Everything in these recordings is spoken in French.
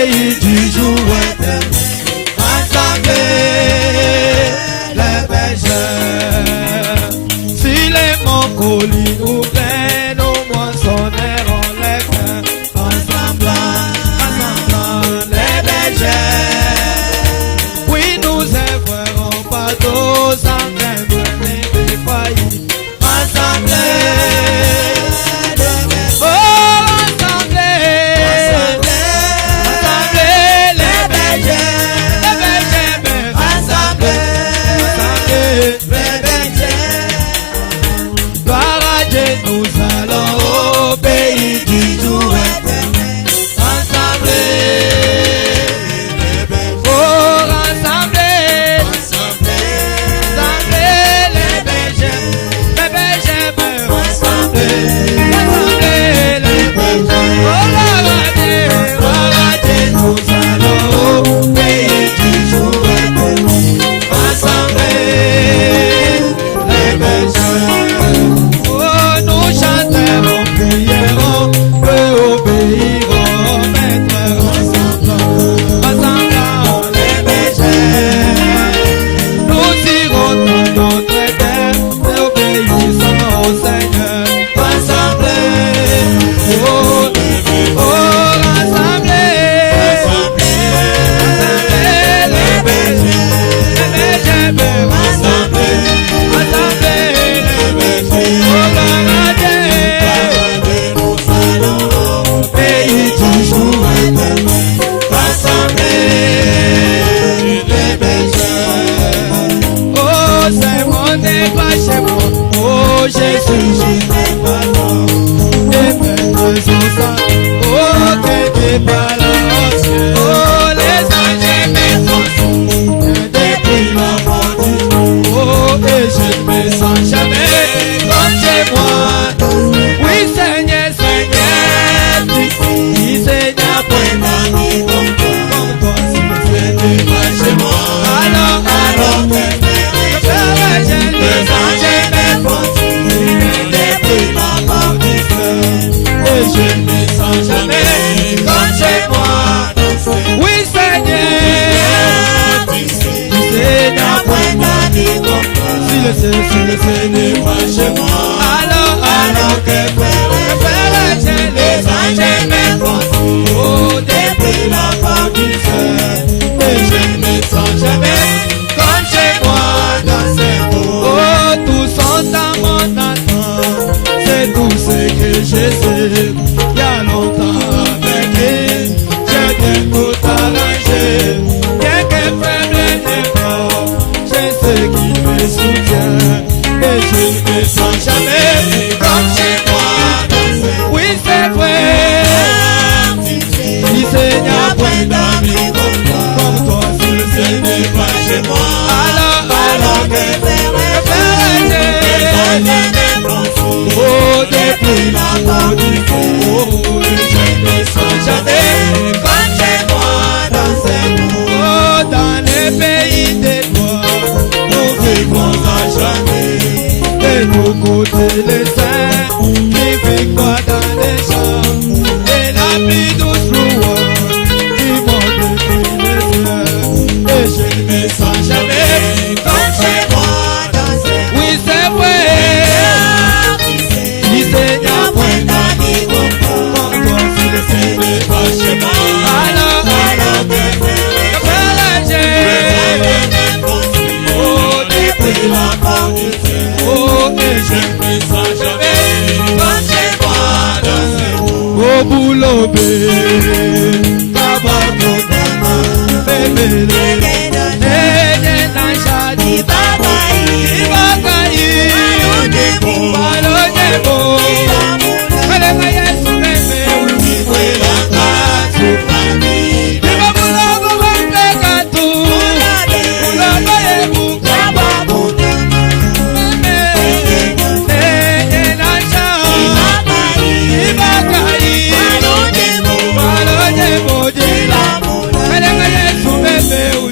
pays du jour éternel. Rassemblés les bergers, si les monts collines ou plaines, nous moissonnerons les grains. Rassemblant les bergers, oui nous œuvrerons partout sans craindre ni défaillir. Rassemblés, oh rassemblés, rassemblés les bergers, rassemblés les bergers. Gloire à Dieu, nous allons au pays du jour éternel. Rassemblés, oh rassemblés, rassemblés les bergers, rassemblés, rassemblés les bergers. Oh gloire à Dieu, nous allons au pays du jour éternel. Rassemblés les bergers, oh nous chanterons, prierons, et obéirons, maître rassemblant les bergers. Nous irons dans notre terre, et obéissons au Seigneur. Rassemblés, oh, oh rassemblés, rassemblés les bergers, rassemblés, rassemblés les bergers. Oh gloire à Dieu, nous allons au pays du jour éternel. Rassemblés les bergers, oh c'est mon déclenchement, oh Jésus, je t'aime et maître son sang, oh que tes balances, oh les anges me font depuis ma mort, oh et je ne me sens jamais comme chez moi. Oui Seigneur, Seigneur, si Seigneur point d'amis comme toi, si c'est pas chez moi. Alors les anges me font depuis ma mort et je ne me sens jamais comme chez moi. Oui Seigneur, si Seigneur point d'amis comme toi, si le Seigneur pas chez moi. Alors que faire les anges me font oh depuis la mort du Seigneur et je ne me sens jamais comme chez moi dans ces mots. Oh tous sont dans mon attente, c'est tout ce que je sais. Il y a longtemps avec lui, j'ai bien tout arrangé. Bien que faible et fort, je sais qu'il me soutient et je ne me sens jamais comme chez moi. Oui c'est vrai, si Seigneur point d'amis comme toi, si le Seigneur pas chez moi. Alors que faire oh depuis la mort du feu, je ne me sens jamais comme chez moi dans ces mots. Oh dans les pays des toits, nous vivrons à jamais et nous côtés les saints qui victoire dans les champs et la pluie douce louange qui monte depuis les cieux et je ne me sens jamais comme chez moi dans ces mots. Oui c'est vrai, si Seigneur point d'amis comme toi, si le Seigneur pas chez moi. Alors que faire les oh depuis la mort du Seigneur, oh et je ne me sens jamais comme chez moi dans ces mots. Au boulot bébé, tabac bébé. Yesu bebe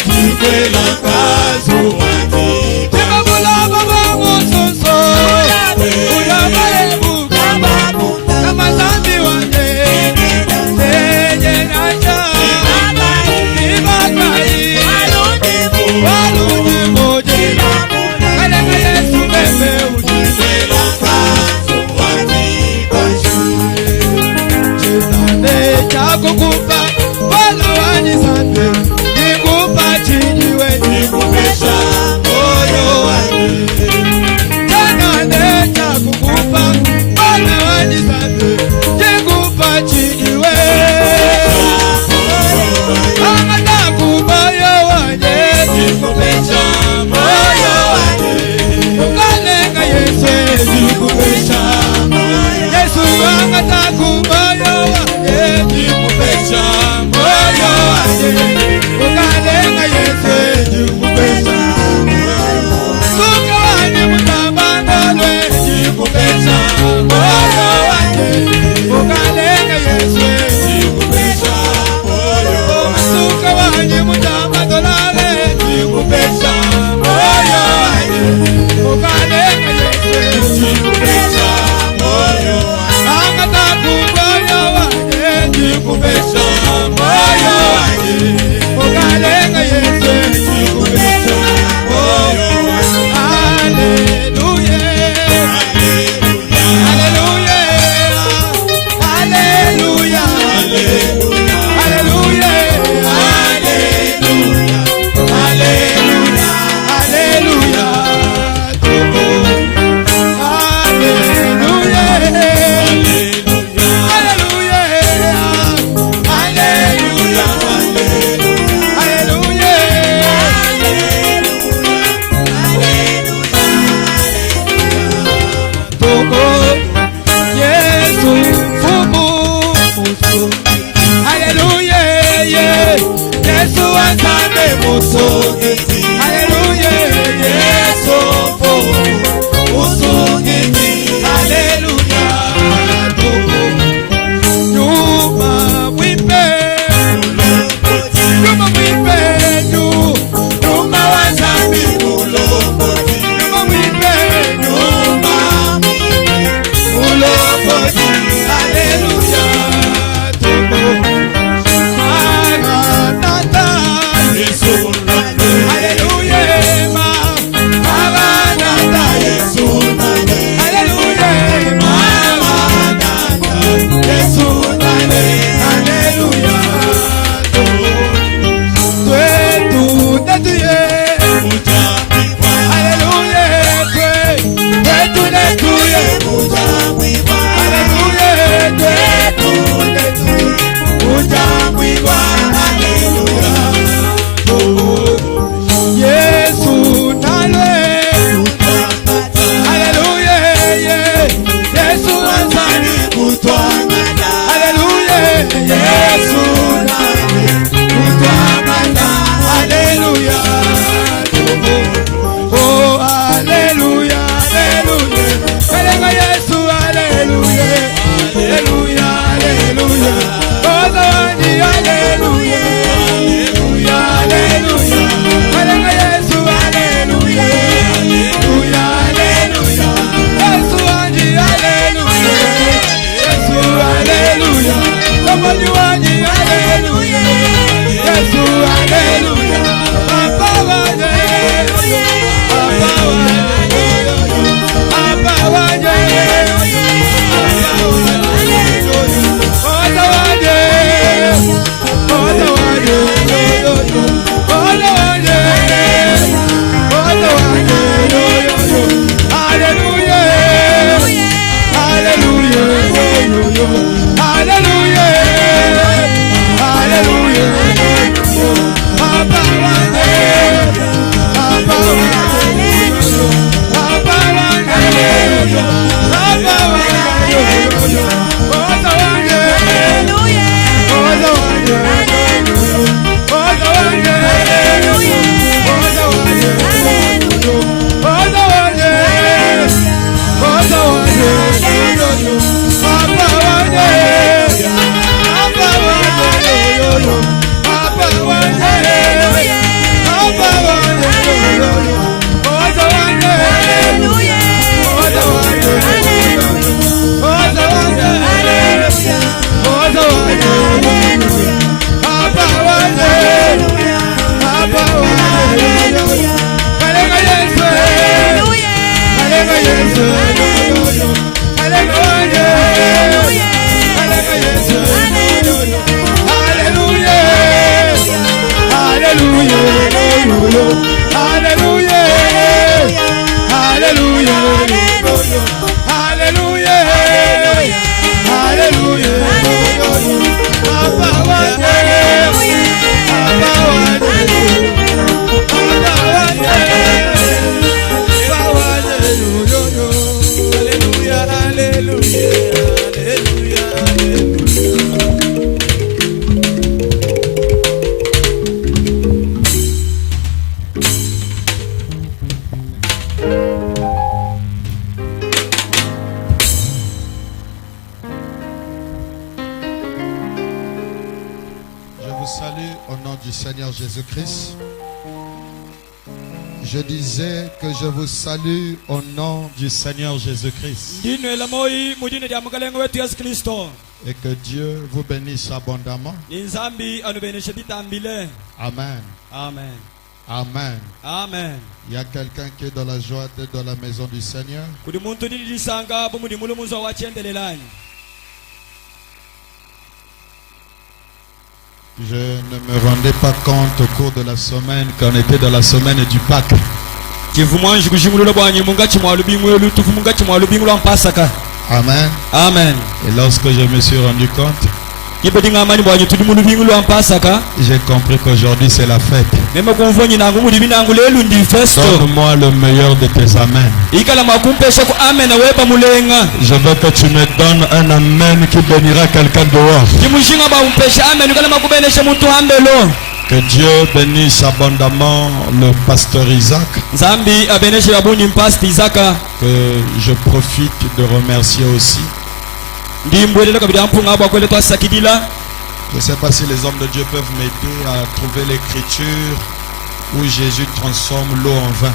Jésus-Christ. Je disais que je vous salue au nom du Seigneur Jésus-Christ. Et que Dieu vous bénisse abondamment. Amen. Amen. Amen. Amen. Il y a quelqu'un qui est dans la joie d'être dans la maison du Seigneur. Je ne me rendais pas compte au cours de la semaine qu'on était dans la semaine du Pâques. Amen. Amen. Et lorsque je me suis rendu compte, j'ai compris qu'aujourd'hui c'est la fête. Donne-moi le meilleur de tes amens. Je veux que tu me donnes un amen qui bénira quelqu'un dehors. Que Dieu bénisse abondamment le pasteur Isaac. Nzambi abeneshe babuni mpasta Isaka. Que je profite de remercier aussi. Ndimbwelele kabidi ampunga abo akwele twasakidila. Je ne sais pas si les hommes de Dieu peuvent m'aider à trouver l'écriture où Jésus transforme l'eau en vin.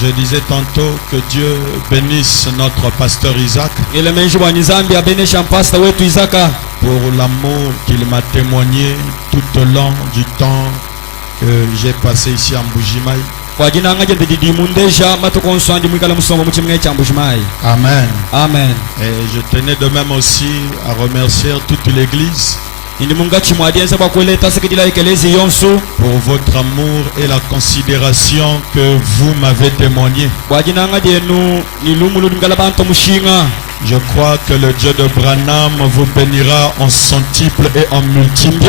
Je disais tantôt que Dieu bénisse notre pasteur Isaac pour l'amour qu'il m'a témoigné tout au long du temps que j'ai passé ici à Mbujimayi. Amen. Amen. Et je tenais de même aussi à remercier toute l'église pour votre amour et la considération que vous m'avez témoigné. Je crois que le Dieu de Branham vous bénira en centuple et en multiple.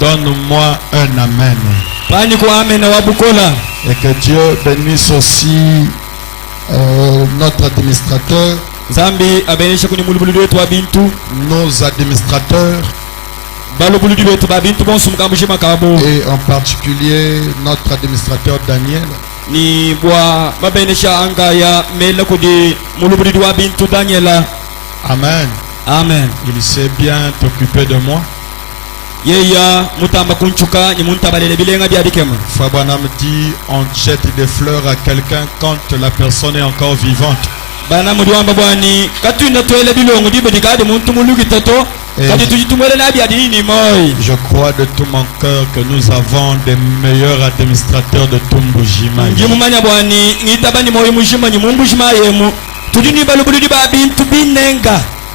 Donne-moi un amen. Et que Dieu bénisse aussi notre administrateur, nos administrateurs, et en particulier notre administrateur Daniel. Amen. Amen. Il sait bien t'occuper de moi. Frère Branham dit on jette des fleurs à quelqu'un quand la personne est encore vivante. Et je crois de tout mon cœur que nous avons des meilleurs administrateurs de Mbujimayi.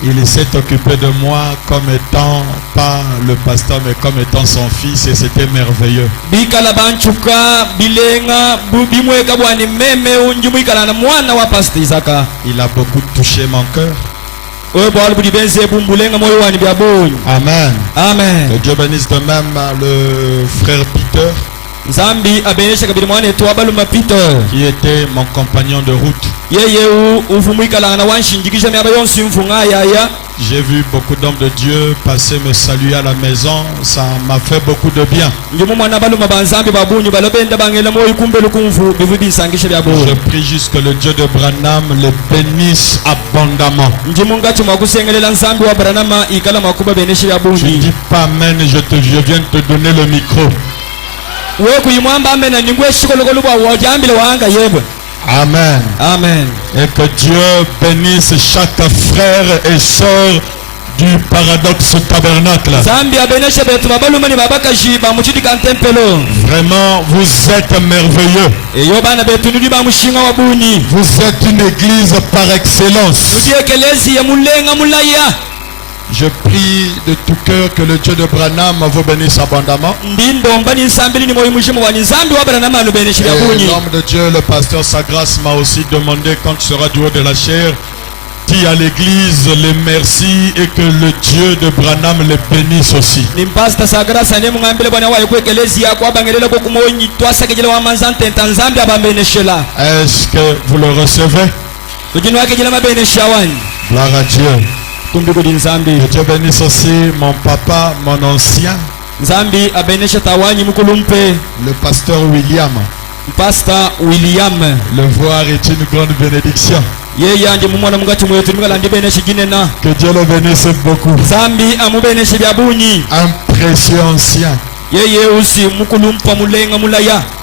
Il s'est occupé de moi comme étant pas le pasteur mais comme étant son fils et c'était merveilleux. Il a beaucoup touché mon cœur. Amen. Amen. Que Dieu bénisse de même le frère Peter qui était mon compagnon de route. J'ai vu beaucoup d'hommes de Dieu passer me saluer à la maison. Ça m'a fait beaucoup de bien. Je prie juste que le Dieu de Branham les bénisse abondamment. Je ne dis pas amen, je viens de te donner le micro. Amen. Amen. Et que Dieu bénisse chaque frère et sœur du Paradoxe Tabernacle. Vraiment, vous êtes merveilleux. Vous êtes une église par excellence. Je prie de tout cœur que le Dieu de Branham vous bénisse abondamment. Et l'homme de Dieu, le pasteur Sagras, m'a aussi demandé quand tu seras du haut de la chair, dis à l'église les merci et que le Dieu de Branham les bénisse aussi. Est-ce que vous le recevez? Gloire à Dieu. Que Dieu bénisse aussi mon papa, mon ancien, le pasteur William. Le voir est une grande bénédiction. Que Dieu le bénisse beaucoup. Un précieux ancien.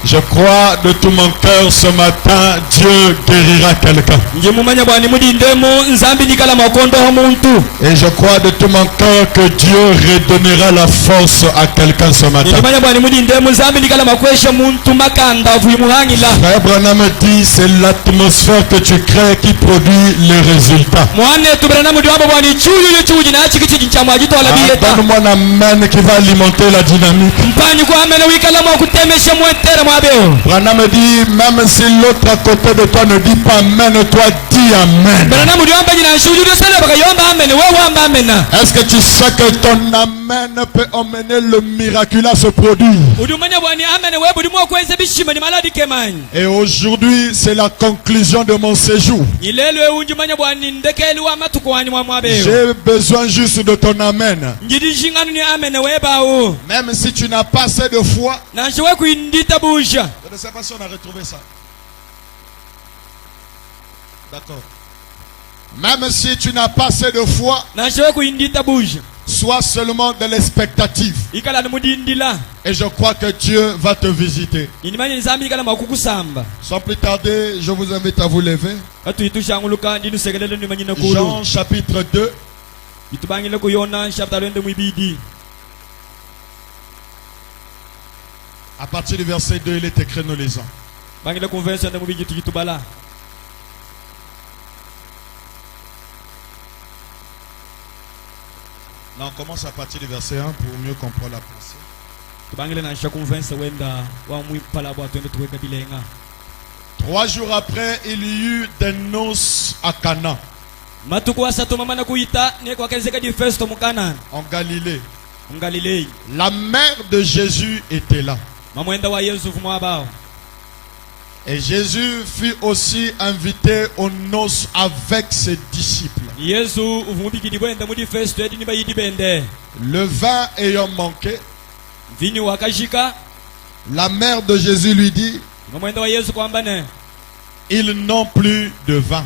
Je crois de tout mon cœur ce matin, Dieu guérira quelqu'un. Et je crois de tout mon cœur que Dieu redonnera la force à quelqu'un ce matin. Frère Branham dit, c'est l'atmosphère que tu crées qui produit les résultats. Donne-moi un amen qui va alimenter la dynamique. Branham me dit, même si l'autre à côté de toi ne dit pas amen, toi dis amen. Est-ce que tu sais que ton amen amen peut emmener le miracle à se produire. Et aujourd'hui, c'est la conclusion de mon séjour. J'ai besoin juste de ton amen. Même si tu n'as pas assez de foi. Je ne sais pas si on a retrouvé ça. D'accord. Même si tu n'as pas assez de foi, sois seulement de l'expectative. Et je crois que Dieu va te visiter. Sans plus tarder, je vous invite à vous lever. Jean chapitre 2. À partir du verset 2, il est écrit, nous lisons. Non, on commence à partir du verset 1 pour mieux comprendre la pensée. 3 jours après, il y eut des noces à Cana, en Galilée. La mère de Jésus était là. Et Jésus fut aussi invité aux noces avec ses disciples. Le vin ayant manqué, la mère de Jésus lui dit, ils n'ont plus de vin.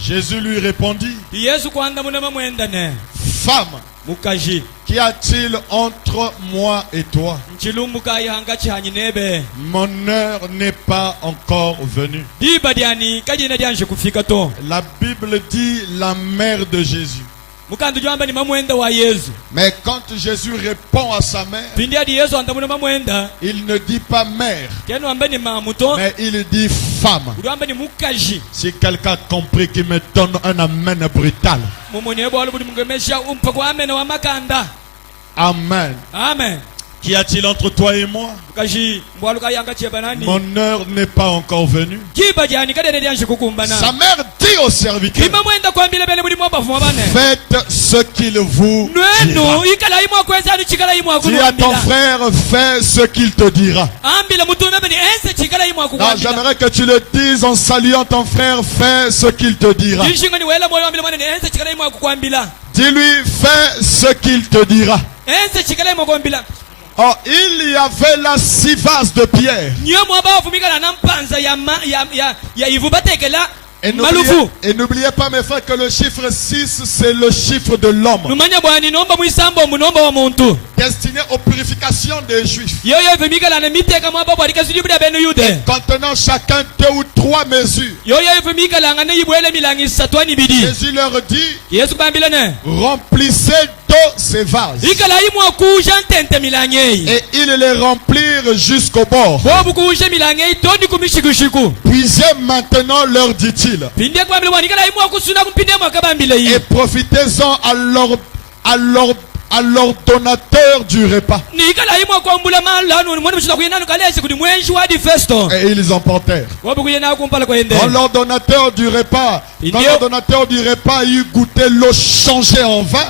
Jésus lui répondit, femme, qu'y a-t-il entre moi et toi? Mon heure n'est pas encore venue. La Bible dit la mère de Jésus. Mais quand Jésus répond à sa mère, il ne dit pas mère, mais il dit femme. Si quelqu'un a compris, qu'il me donne un amen brutal. Amen. Amen. Qu'y a-t-il entre toi et moi? Mon heure n'est pas encore venue. Sa mère dit au serviteur, faites ce qu'il vous dira. Dis à ton frère, fais ce qu'il te dira. Non, j'aimerais que tu le dises en saluant ton frère, fais ce qu'il te dira. Dis-lui, fais ce qu'il te dira. Oh, il y avait là 6 vases de pierre. Et n'oubliez pas, mes frères, que le chiffre 6, c'est le chiffre de l'homme, destiné aux purifications des Juifs. Et contenant chacun 2 ou 3 mesures. Jésus leur dit, remplissez d'eau ces vases. Et ils les remplirent jusqu'au bord. Puisez maintenant, leur dit-il, et profitez-en à l'ordonnateur du repas. Et ils emportèrent. Quand l'ordonnateur du repas, eut goûté l'eau changée en vin,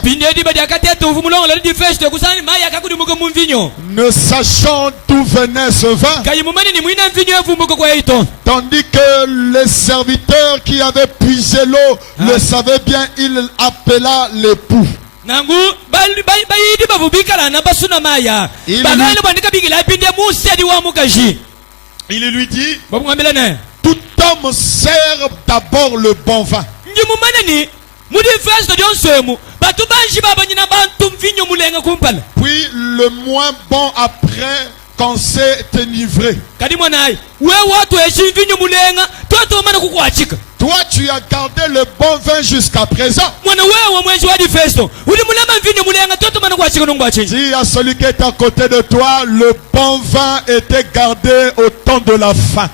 ne sachant d'où venait ce vin, tandis que les serviteurs qui avaient puisé l'eau le savaient bien, il appela l'époux. Il lui dit, tout homme sert d'abord le bon vin. Puis le moins bon après, quand c'est enivré. Toi, tu as gardé le bon vin jusqu'à présent. Dis à celui qui est à côté de toi, le bon vin était gardé au temps de la faim.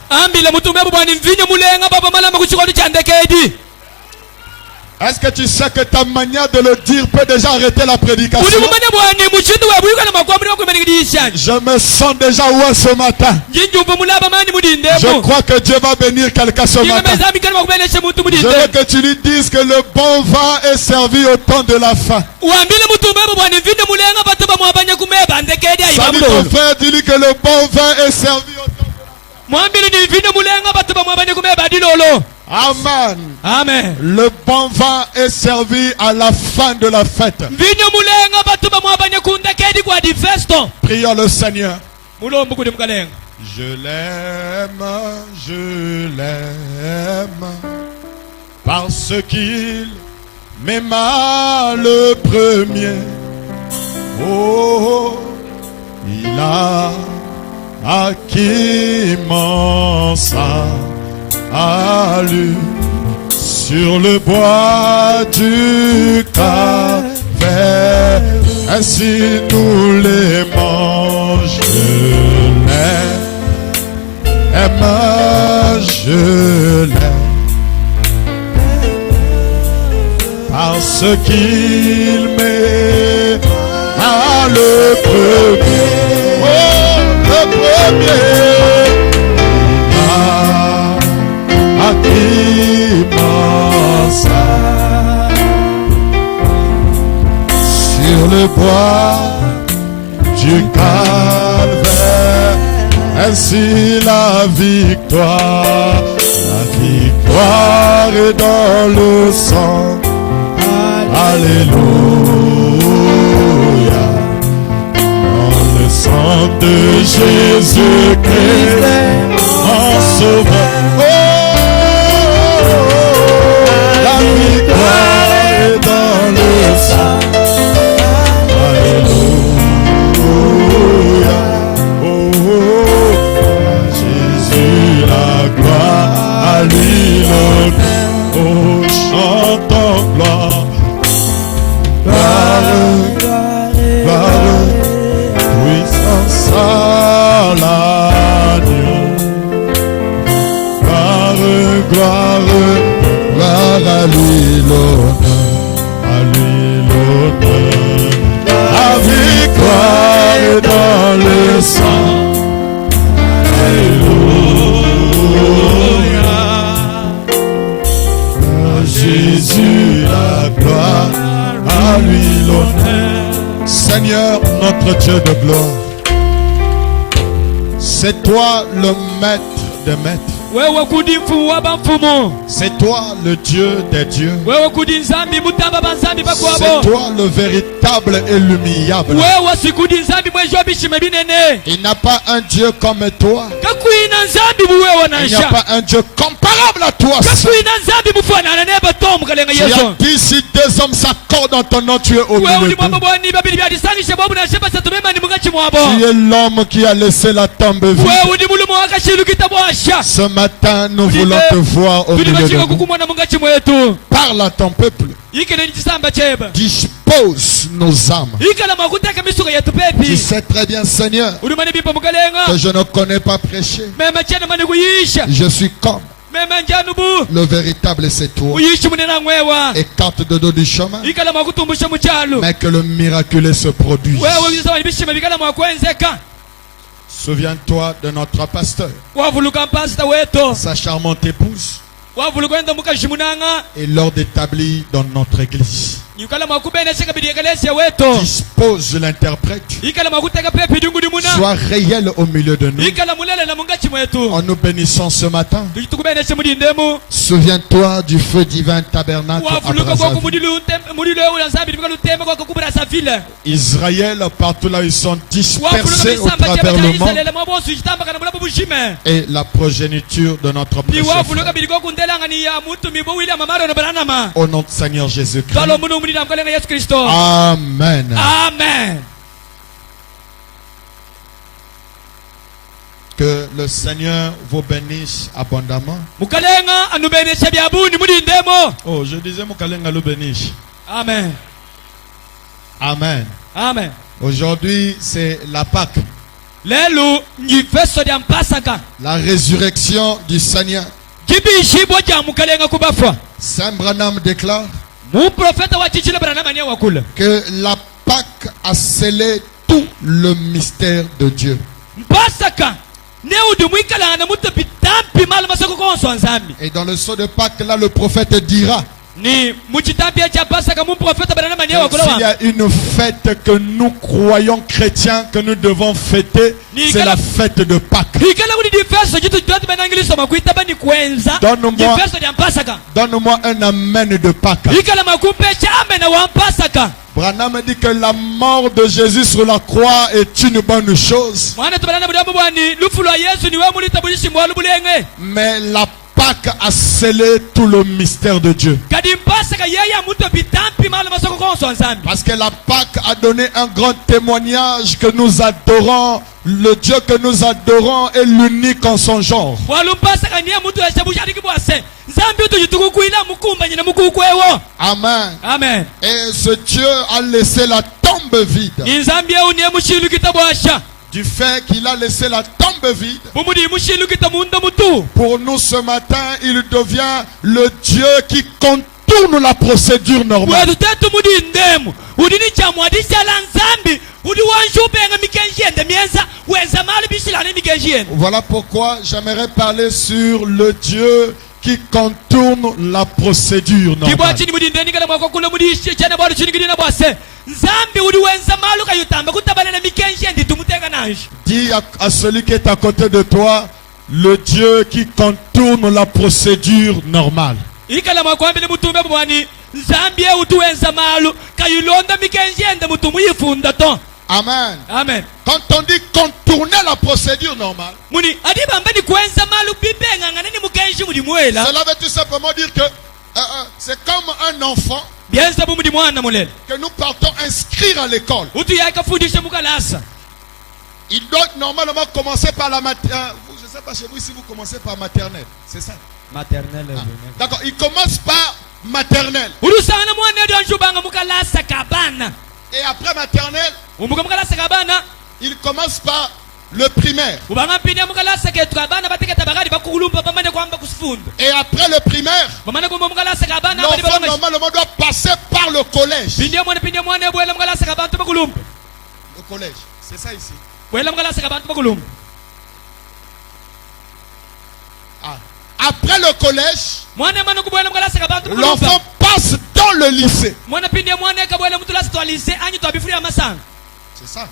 Est-ce que tu sais que ta manière de le dire peut déjà arrêter la prédication? Je me sens déjà où ce matin. Je crois que Dieu va bénir quelqu'un ce matin. Je veux que tu lui dises que le bon vin est servi au temps de la fin. Ça dit ton frère, dis-lui que le bon vin est servi au temps de la fin. Amen. Amen. Le bon vin est servi à la fin de la fête. Prions le Seigneur. Je l'aime, parce qu'il m'aima le premier. Oh, il a acquis mon salut sur le bois du Calvaire. Ainsi nous l'aimons, je l'aime, parce qu'il m'aima le premier. Oh, le premier. Sur le bois du Calvaire, ainsi la victoire est dans le sang. Alléluia, dans le sang de Jésus-Christ, mon sauveur. Seigneur, notre Dieu de gloire, c'est toi le maître des maîtres. C'est toi le Dieu des dieux. C'est toi le véritable et l'humiliable. Il n'y a pas un Dieu comme toi. Il n'y a pas un Dieu comparable à toi. Tu as dit si deux hommes s'accordent en ton nom, tu es au milieu. Tu es l'homme qui a laissé la tombe vide. Ce matin, nous voulons te voir au milieu de nous. Parle à ton peuple. Dispose nos âmes. Tu sais très bien, Seigneur, que je ne connais pas prêcher. Je suis comme le véritable, c'est toi. Écarte de dos du chemin, mais que le miraculeux se produise. Souviens-toi de notre pasteur, sa charmante épouse, et l'ordre établi dans notre église. Dispose l'interprète. Sois réel au milieu de nous. En nous bénissant ce matin, souviens-toi du feu divin tabernacle à Brazzaville. Israël, partout là ils sont dispersés au travers le monde, et la progéniture de notre précieux frère. Au nom de Seigneur Jésus-Christ. Amen. Amen. Que le Seigneur vous bénisse abondamment. Oh, je disais Mukalenga le bénisse. Amen. Amen. Amen. Aujourd'hui, c'est la Pâque. La résurrection du Seigneur. Saint Branham déclare que la Pâque a scellé tout le mystère de Dieu. Et dans le sceau de Pâques, là, le prophète dira: s'il y a une fête que nous croyons chrétiens que nous devons fêter, c'est la fête de Pâques. Donne-moi un amen de Pâques. Branham dit que la mort de Jésus sur la croix est une bonne chose. Mais la Pâques a scellé tout le mystère de Dieu. Parce que la Pâques a donné un grand témoignage que nous adorons. Le Dieu que nous adorons est l'unique en son genre. Amen. Amen. Et ce Dieu a laissé la tombe vide. Du fait qu'il a laissé la tombe vide, pour nous ce matin, il devient le Dieu qui contourne la procédure normale. Voilà pourquoi j'aimerais parler sur le Dieu qui contourne la procédure normale. Dis à celui qui est à côté de toi: le Dieu qui contourne la procédure normale. Amen. Amen. Quand on dit contourner la procédure normale, cela veut tout simplement dire que c'est comme un enfant que nous partons inscrire à l'école. Il doit normalement commencer par la maternelle. Je ne sais pas chez vous si vous commencez par maternelle. C'est ça? Maternelle. Ah. D'accord, il commence par maternelle. Et après maternelle, il commence par le primaire. Et après le primaire, l'enfant normalement doit passer par le collège. Le collège, c'est ça ici. Ah. Après le collège, l'enfant passe dans le lycée. C'est ça.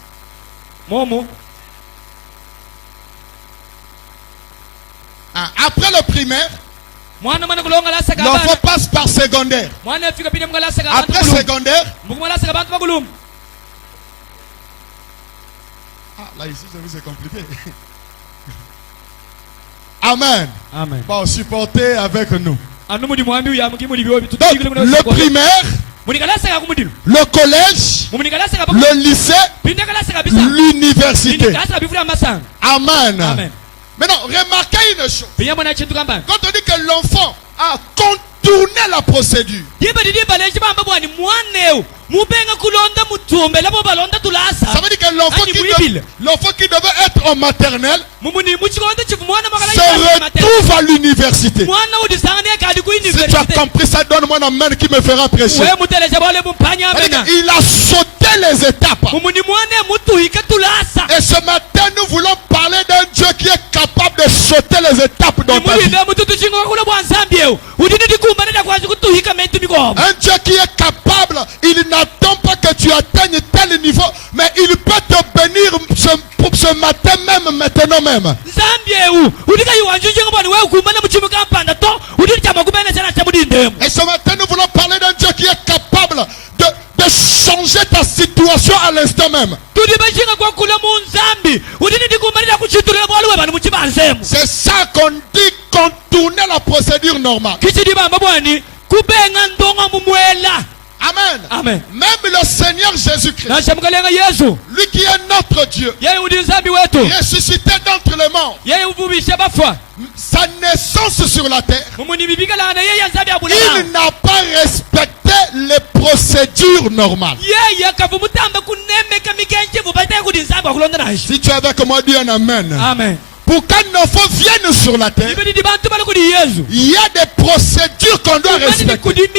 Ah. Après le primaire, l'enfant passe par secondaire. Après secondaire, là ici c'est compliqué. Amen. Amen. Bon, supportez avec nous. Donc, le primaire, le collège, le lycée, l'université. Amen. Amen. Maintenant, remarquez une chose. Quand on dit que l'enfant a contourné la procédure, ça veut dire que l'enfant qui devait être en maternelle se retrouve à l'université. Si tu as compris ça, donne-moi un amen qui me fera prêcher. Il a sauté les étapes. Et ce matin, nous voulons parler d'un Dieu qui est capable de sauter les étapes dans ta vie. Un Dieu qui est capable, il n'attend pas que tu atteignes tel niveau, mais il peut te bénir ce matin même, maintenant même. Et ce matin, nous voulons parler d'un Dieu qui est capable de changer ta situation à l'instant même. C'est ça qu'on dit contourner la procédure normale. Amen. Amen. Même le Seigneur Jésus-Christ, lui qui est notre Dieu, ressuscité d'entre les morts, sa naissance sur la terre, il n'a pas respecté les procédures normales. Si tu es avec moi, dis un amen. Amen. Pour qu'un enfant vienne sur la terre, il y a des procédures qu'on doit respecter.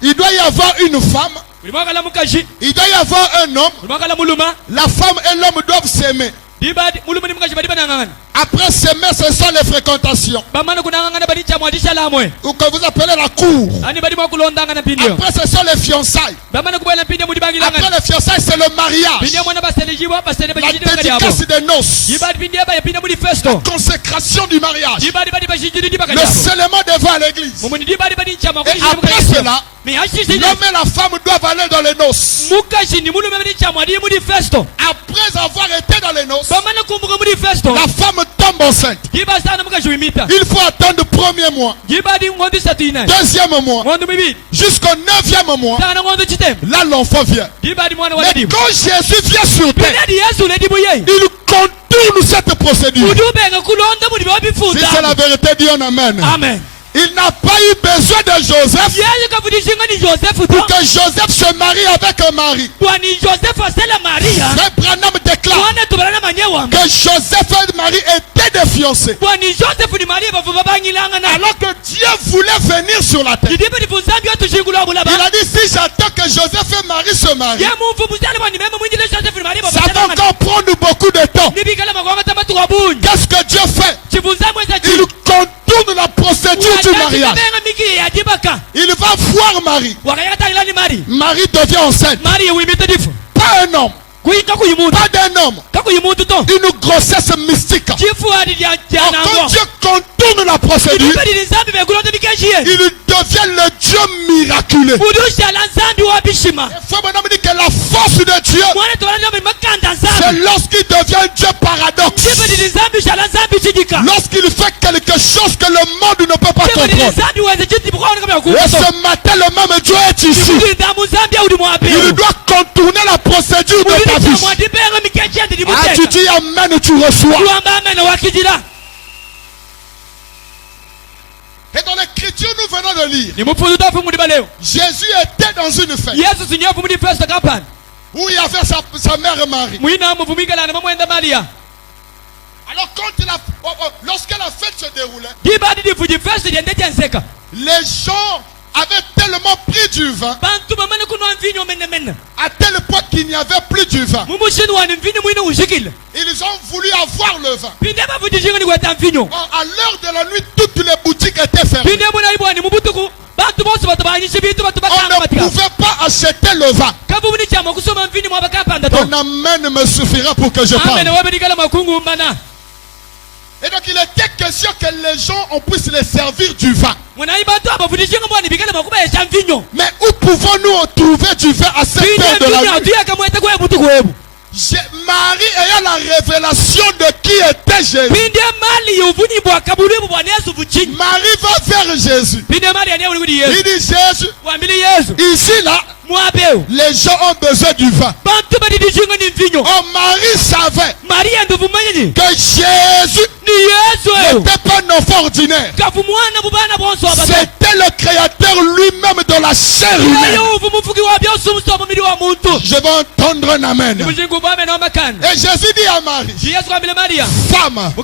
Il doit y avoir une femme. Il doit y avoir un homme. La femme et l'homme doivent s'aimer. Après s'aimer, ce sont les fréquentations. Ou que vous appelez la cour. Après, ce sont les fiançailles. Après les fiançailles, c'est le mariage. La dédicace des noces. La consécration du mariage. Le scellement des vœux à l'église. Et après cela, l'homme et la femme doivent aller dans les noces. Après avoir été dans les noces, la femme tombe enceinte. Il faut attendre le premier mois, deuxième mois, jusqu'au 9e mois. Là, l'enfant vient. Mais quand Jésus vient sur terre, il contourne cette procédure. Si c'est la vérité, dis un amen. Amen. Il n'a pas eu besoin de Joseph pour que Joseph se marie avec un mari. Frère Branham déclare que Joseph et Marie étaient des fiancés. Alors que Dieu voulait venir sur la terre. Il a dit, si j'attends que Joseph et Marie se marient, ça va encore prendre beaucoup de temps. Qu'est-ce que Dieu fait? Il contourne la procédure du mariage. Il va voir Marie. Marie devient enceinte. Pas un homme. Pas d'un homme. Une grossesse mystique. Quand Dieu contourne la procédure, il devient le Dieu miraculeux. Il dit que la force de Dieu, c'est lorsqu'il devient Dieu paradoxe. Lorsqu'il fait quelque chose que le monde ne peut pas comprendre. Et ce matin, le même Dieu est ici. Il doit contourner la procédure de ta vie. Ah, tu dis amen, tu reçois. Et dans l'écriture, nous venons de lire. Jésus était dans une fête où il y avait sa mère Marie. Alors lorsque la fête se déroulait, les gens avaient tellement pris du vin à tel point qu'il n'y avait plus du vin. Ils ont voulu avoir le vin. Or, à l'heure de la nuit, toutes les boutiques étaient fermées. On ne pouvait pas acheter le vin. Ton amen me suffira pour que je parle. Et donc il était question que les gens puissent les servir du vin. Mais où pouvons-nous trouver du vin à cette heure de la nuit? Marie ayant la révélation de qui était Jésus. Marie va vers Jésus. Il dit Jésus, ici là, les gens ont besoin du vin. Oh, Marie savait que Jésus n'était pas un enfant ordinaire. C'était le Créateur lui-même de la chair humaine. Je vais entendre un amen. Et Jésus dit à Marie, femme, il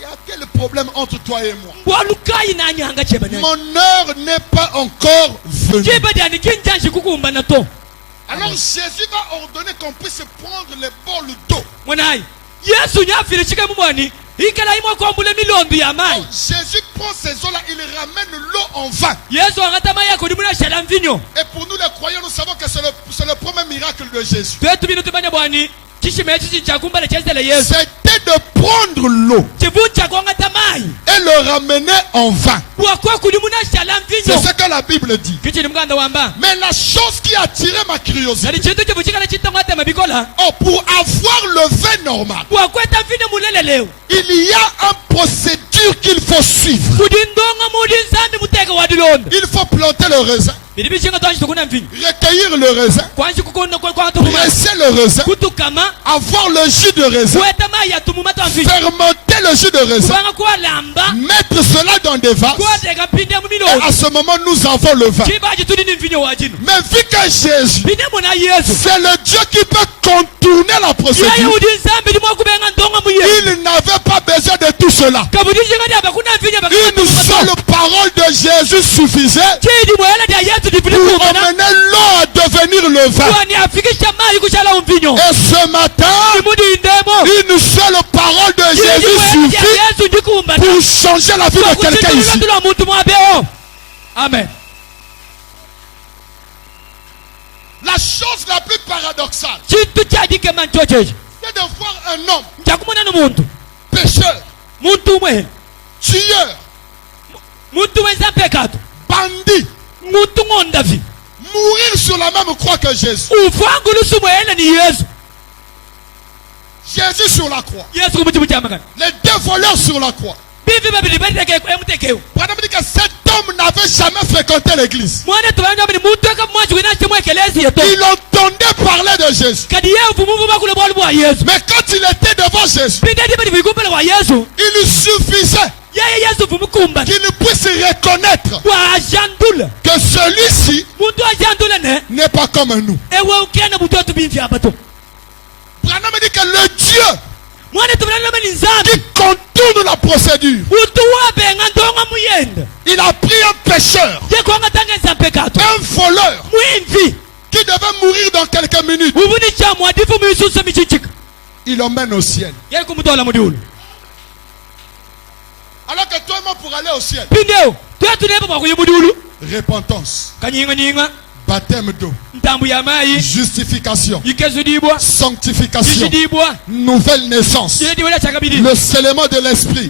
y a quel problème entre toi et moi? Mon heure n'est pas encore venue. Alors Jésus va ordonner qu'on puisse prendre les bols d'eau. Jésus prend ces eaux-là, il ramène l'eau en vin. Et pour nous les croyants, nous savons que c'est le premier miracle de Jésus. C'était de prendre l'eau et le ramener en vin. C'est ce que la Bible dit. Mais la chose qui a attiré ma curiosité, pour avoir le vin normal, il y a une procédure qu'il faut suivre. Il faut planter le raisin, recueillir le raisin, presser le raisin, avoir le jus de raisin, fermenter le jus de raisin, mettre cela dans des vases à ce moment, nous avons le vin. Mais vu que Jésus, c'est le Dieu qui peut contourner la procédure, il n'avait pas besoin de tout cela. Une seule parole de Jésus suffisait pour amener l'eau à devenir le vin. Et ce matin, une seule parole de Jésus suffit pour changer la vie de quelqu'un ici. Amen. La chose la plus paradoxale, c'est de voir un homme pécheur, tueur, bandit, mourir sur la même croix que Jésus. Jésus sur la croix. Les deux voleurs sur la croix. Madame dit que cet homme n'avait jamais fréquenté l'église. Il entendait parler de Jésus. Mais quand il était devant Jésus, il suffisait qu'il puisse reconnaître que celui-ci n'est pas comme nous. Branham dit que le Dieu qui contourne la procédure, il a pris un pécheur, un voleur qui devait mourir dans quelques minutes. Il l'emmène au ciel. Alors que toi et moi, pour aller au ciel, repentance, baptême d'eau, justification, sanctification, nouvelle naissance, le scellement de l'esprit,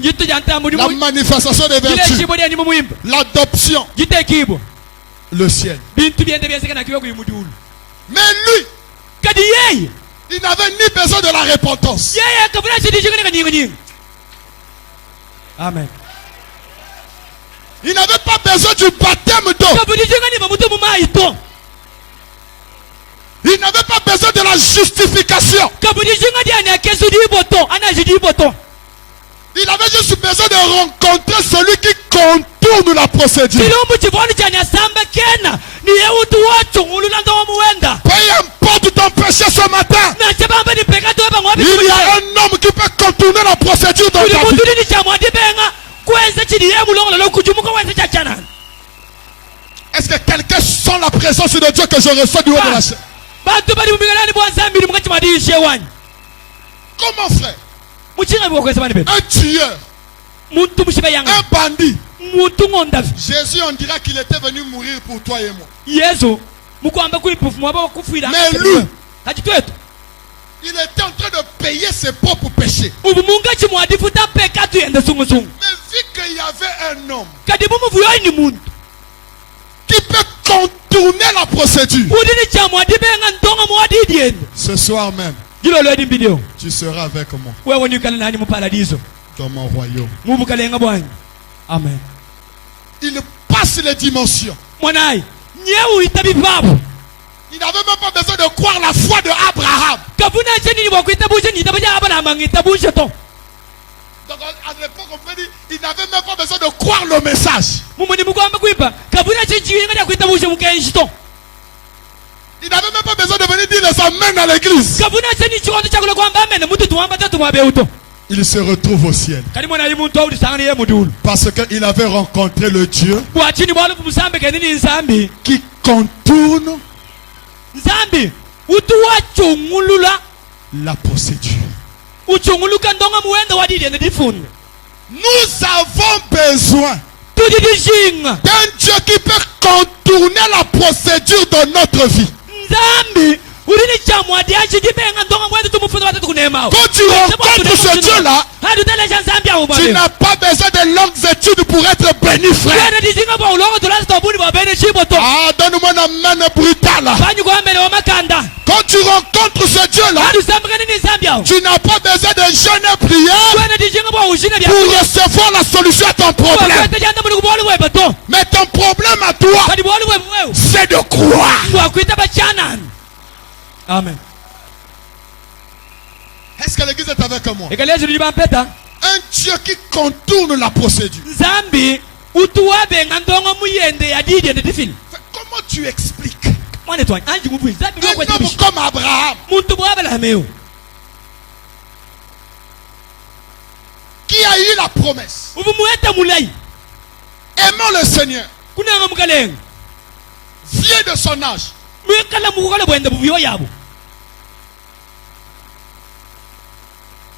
la manifestation des vertus, l'adoption, le ciel. Mais lui, il n'avait ni besoin de la repentance. Amen. Il n'avait pas besoin du baptême d'eau. Il n'avait pas besoin de la justification. Il avait juste besoin de rencontrer celui qui contourne la procédure. Peu importe ton péché ce matin, il y a un homme qui peut contourner la procédure dans ta vie. Est-ce que quelqu'un sent la présence de Dieu que je reçois du haut de la chaîne? Comment frère? Un tueur, un bandit. Jésus, on dira qu'il était venu mourir pour toi et moi. Mais lui, il était en train de payer ses propres péchés. Mais vu qu'il y avait un homme qui peut contourner la procédure, ce soir même, tu seras avec moi dans mon royaume. Amen. Il passe les dimensions. Il n'avait même pas besoin de croire la foi de Abraham. Donc à l'époque on peut dire il n'avait même pas besoin de croire le message. Il n'avait même pas besoin de venir dire les amens à l'église. Il se retrouve au ciel. Parce qu'il avait rencontré le Dieu qui contourne la procédure. Nous avons besoin d'un Dieu qui peut contourner la procédure de notre vie. Quand tu rencontres ce Dieu-là, tu n'as pas besoin de longues études pour être béni, frère. Ah, donne-moi un amen brutal. Quand tu rencontres ce Dieu-là, tu n'as pas besoin de jeûner et prier pour recevoir la solution à ton problème. Mais ton problème à toi, c'est de croire. Amen. Est-ce que l'église est avec moi? Un Dieu qui contourne la procédure. Comment tu expliques un homme comme Abraham qui a eu la promesse, aimant le Seigneur, vieux de son âge,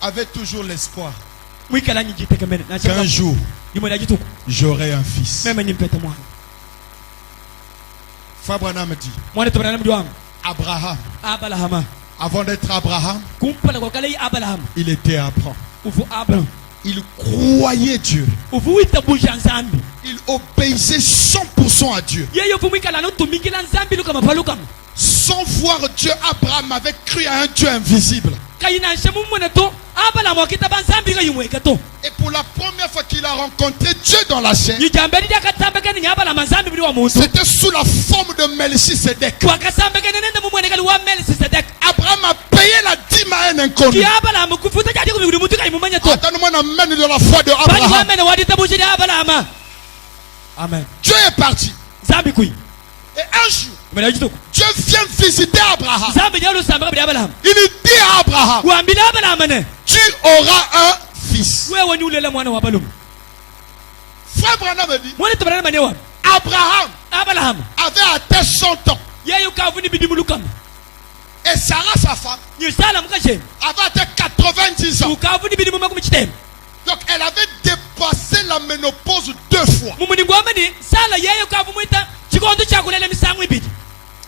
avait toujours l'espoir qu'un jour j'aurai un fils. Frère Branham dit, Abraham, avant d'être Abraham, il était Abraham. Il croyait Dieu. Il obéissait 100% à Dieu. Sans voir Dieu, Abraham avait cru à un Dieu invisible. Et pour la première fois qu'il a rencontré Dieu dans la chair, c'était sous la forme de Melchisedec. Abraham a payé la dîme à un inconnu. Attends-moi d'amener de la foi de Abraham. Amen. Dieu est parti. Et un jour, Dieu vient visiter Abraham. Il dit à Abraham, tu auras un fils. Frère Branham dit, Abraham avait atteint 100 ans. Et Sarah, sa femme, avait atteint 90 ans. Donc elle avait dépassé la ménopause 2 fois.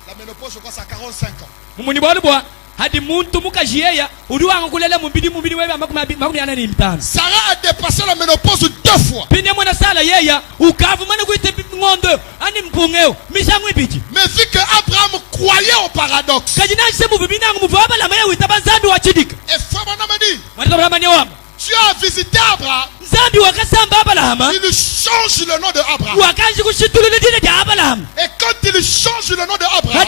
La ménopause, je crois, c'est à 45 ans. Sarah a dépassé la ménopause 2 fois. Mais vu qu'Abraham croyait au paradoxe, et Frère Branham dit, Dieu a visité Abraham. Il change le nom de Abraham. Et quand il change le nom de Abraham,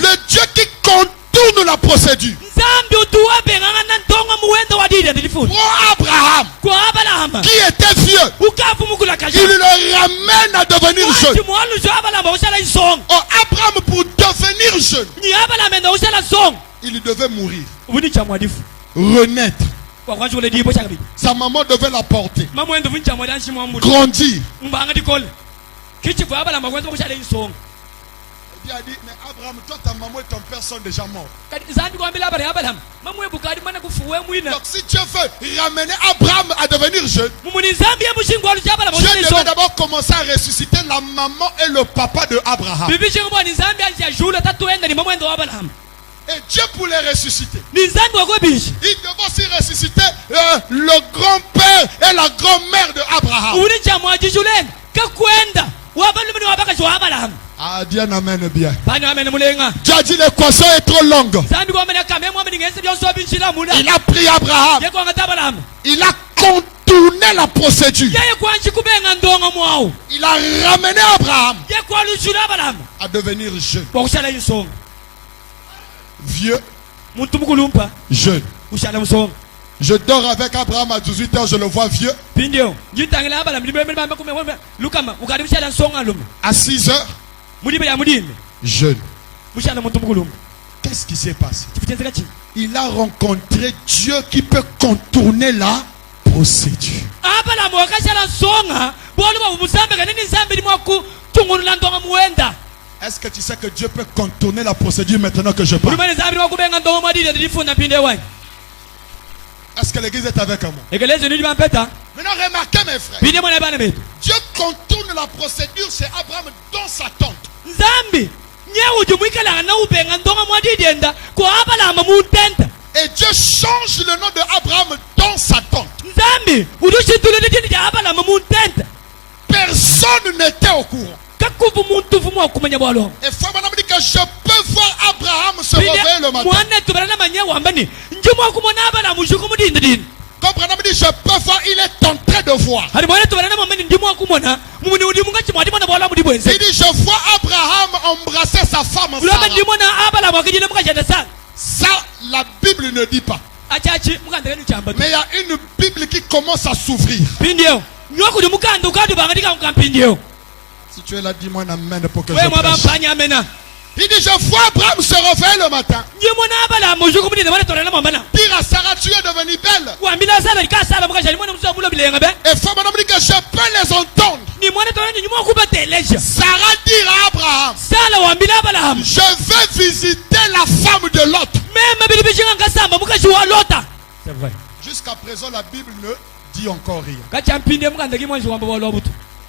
le Dieu qui contourne la procédure pour Abraham, qui était vieux, il le ramène à devenir jeune. Oh, Abraham, pour devenir jeune, il devait mourir, renaître. Sa maman devait la porter, grandir. Il a dit, mais Abraham, toi, ta maman et ton père sont déjà morts. Donc si Dieu veut ramener Abraham à devenir jeune, Dieu devait d'abord commencer à ressusciter la maman et le papa de Abraham. Et Dieu pour les ressusciter, il devait aussi ressusciter le grand-père et la grand-mère de Abraham. Ah, Dieu n'amène bien. Tu as dit l'équation est trop longue. Il a pris Abraham. Il a contourné la procédure. Il a ramené Abraham à devenir jeune. Vieux, jeune. Je dors avec Abraham à 18 h, je le vois vieux. À 6 h, jeune. Qu'est-ce qui s'est passé? Il a rencontré Dieu qui peut contourner la procédure. Est-ce que tu sais que Dieu peut contourner la procédure maintenant que je parle? Est-ce que l'église est avec moi? Maintenant remarquez mes frères, Dieu contourne la procédure chez Abraham dans sa tente. Et Dieu change le nom de Abraham dans sa tente. Personne n'était au courant. Et Frère Branham dit que je peux voir Abraham se réveiller le matin. Comme Branham dit, je peux voir, il est en train de voir. Il dit, je vois Abraham embrasser sa femme Sarah. Ça, la Bible ne dit pas. Mais il y a une Bible qui commence à s'ouvrir. Si tu es là, dis-moi un amen pour que je prêche. Il dit, je vois Abraham se réveiller le matin. Dire à Sarah, tu es devenue belle. Et faut me dire que je peux les entendre. Sarah dit à Abraham, je vais visiter la femme de Lot. C'est vrai. Jusqu'à présent, la Bible ne dit encore rien.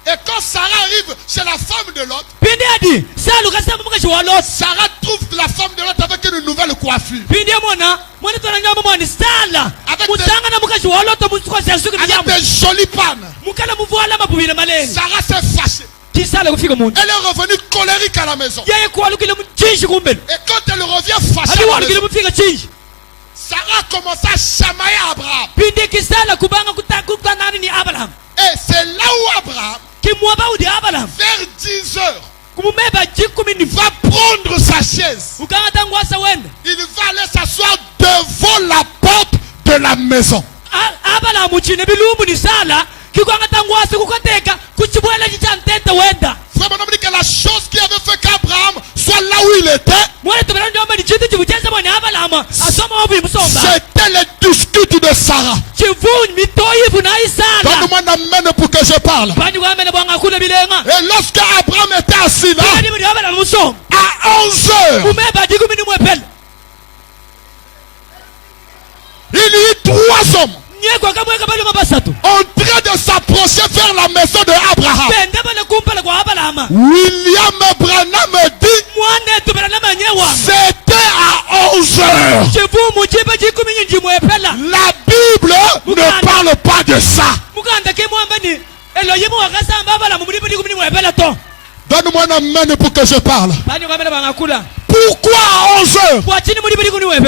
Et quand Sarah arrive chez la femme de Lot, Sarah trouve la femme de Lot avec une nouvelle coiffure. Avec des jolies pannes. Sarah s'est fâchée. Elle est revenue colérique à la maison. Et quand elle revient fâchée à la maison, Sarah commence à chamailler Abraham. Et c'est là où Abraham, vers 10 heures, va prendre sa chaise. Il va aller s'asseoir devant la porte de la maison. Frère, on dit que la chose qui avait fait qu'Abraham soit là où il était, c'était les discutes de Sarah. Donne-moi un amen pour que je parle. Et lorsque Abraham était assis là, à 11 heures, il y eut 3 hommes en train de s'approcher vers la maison de Abraham. William Branham dit, c'était à 11 heures. La Bible ne parle pas de ça. Donne-moi un amen pour que je parle. Pourquoi à 11 heures?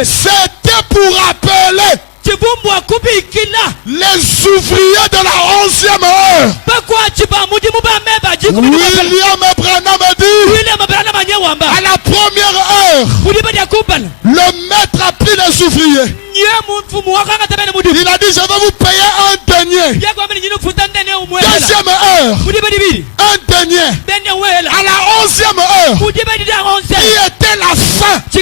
C'était pour appeler les ouvriers de la 11e heure. William Branham dit, à la première heure, le maître a pris les ouvriers. Il a dit, je vais vous payer un denier. Deuxième heure, un denier. À la 11e heure, qui était la fin, il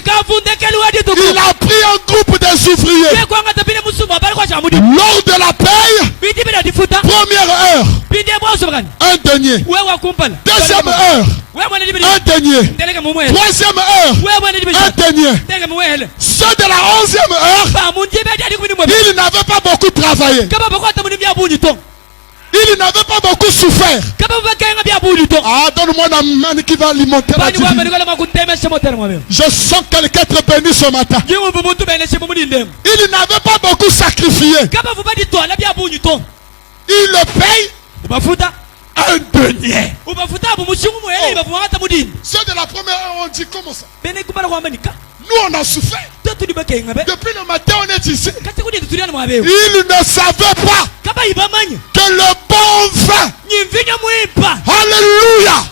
a pris un groupe des ouvriers. Lors de la paye, première heure, un denier. Deuxième heure, un denier. Troisième heure, un denier. Ceux de la 11e heure, ils n'avaient pas beaucoup travaillé. Ils n'avaient pas beaucoup souffert. Ah, donne-moi un amen qui va alimenter la divinité. Je sens quelqu'un être béni ce matin. Ils n'avaient pas beaucoup sacrifié. Ils le payent un denier. Ceux de la première heure ont dit comment ça? Nous on a souffert. Depuis le matin on est ici. Ils ne savaient pas que le bon vin,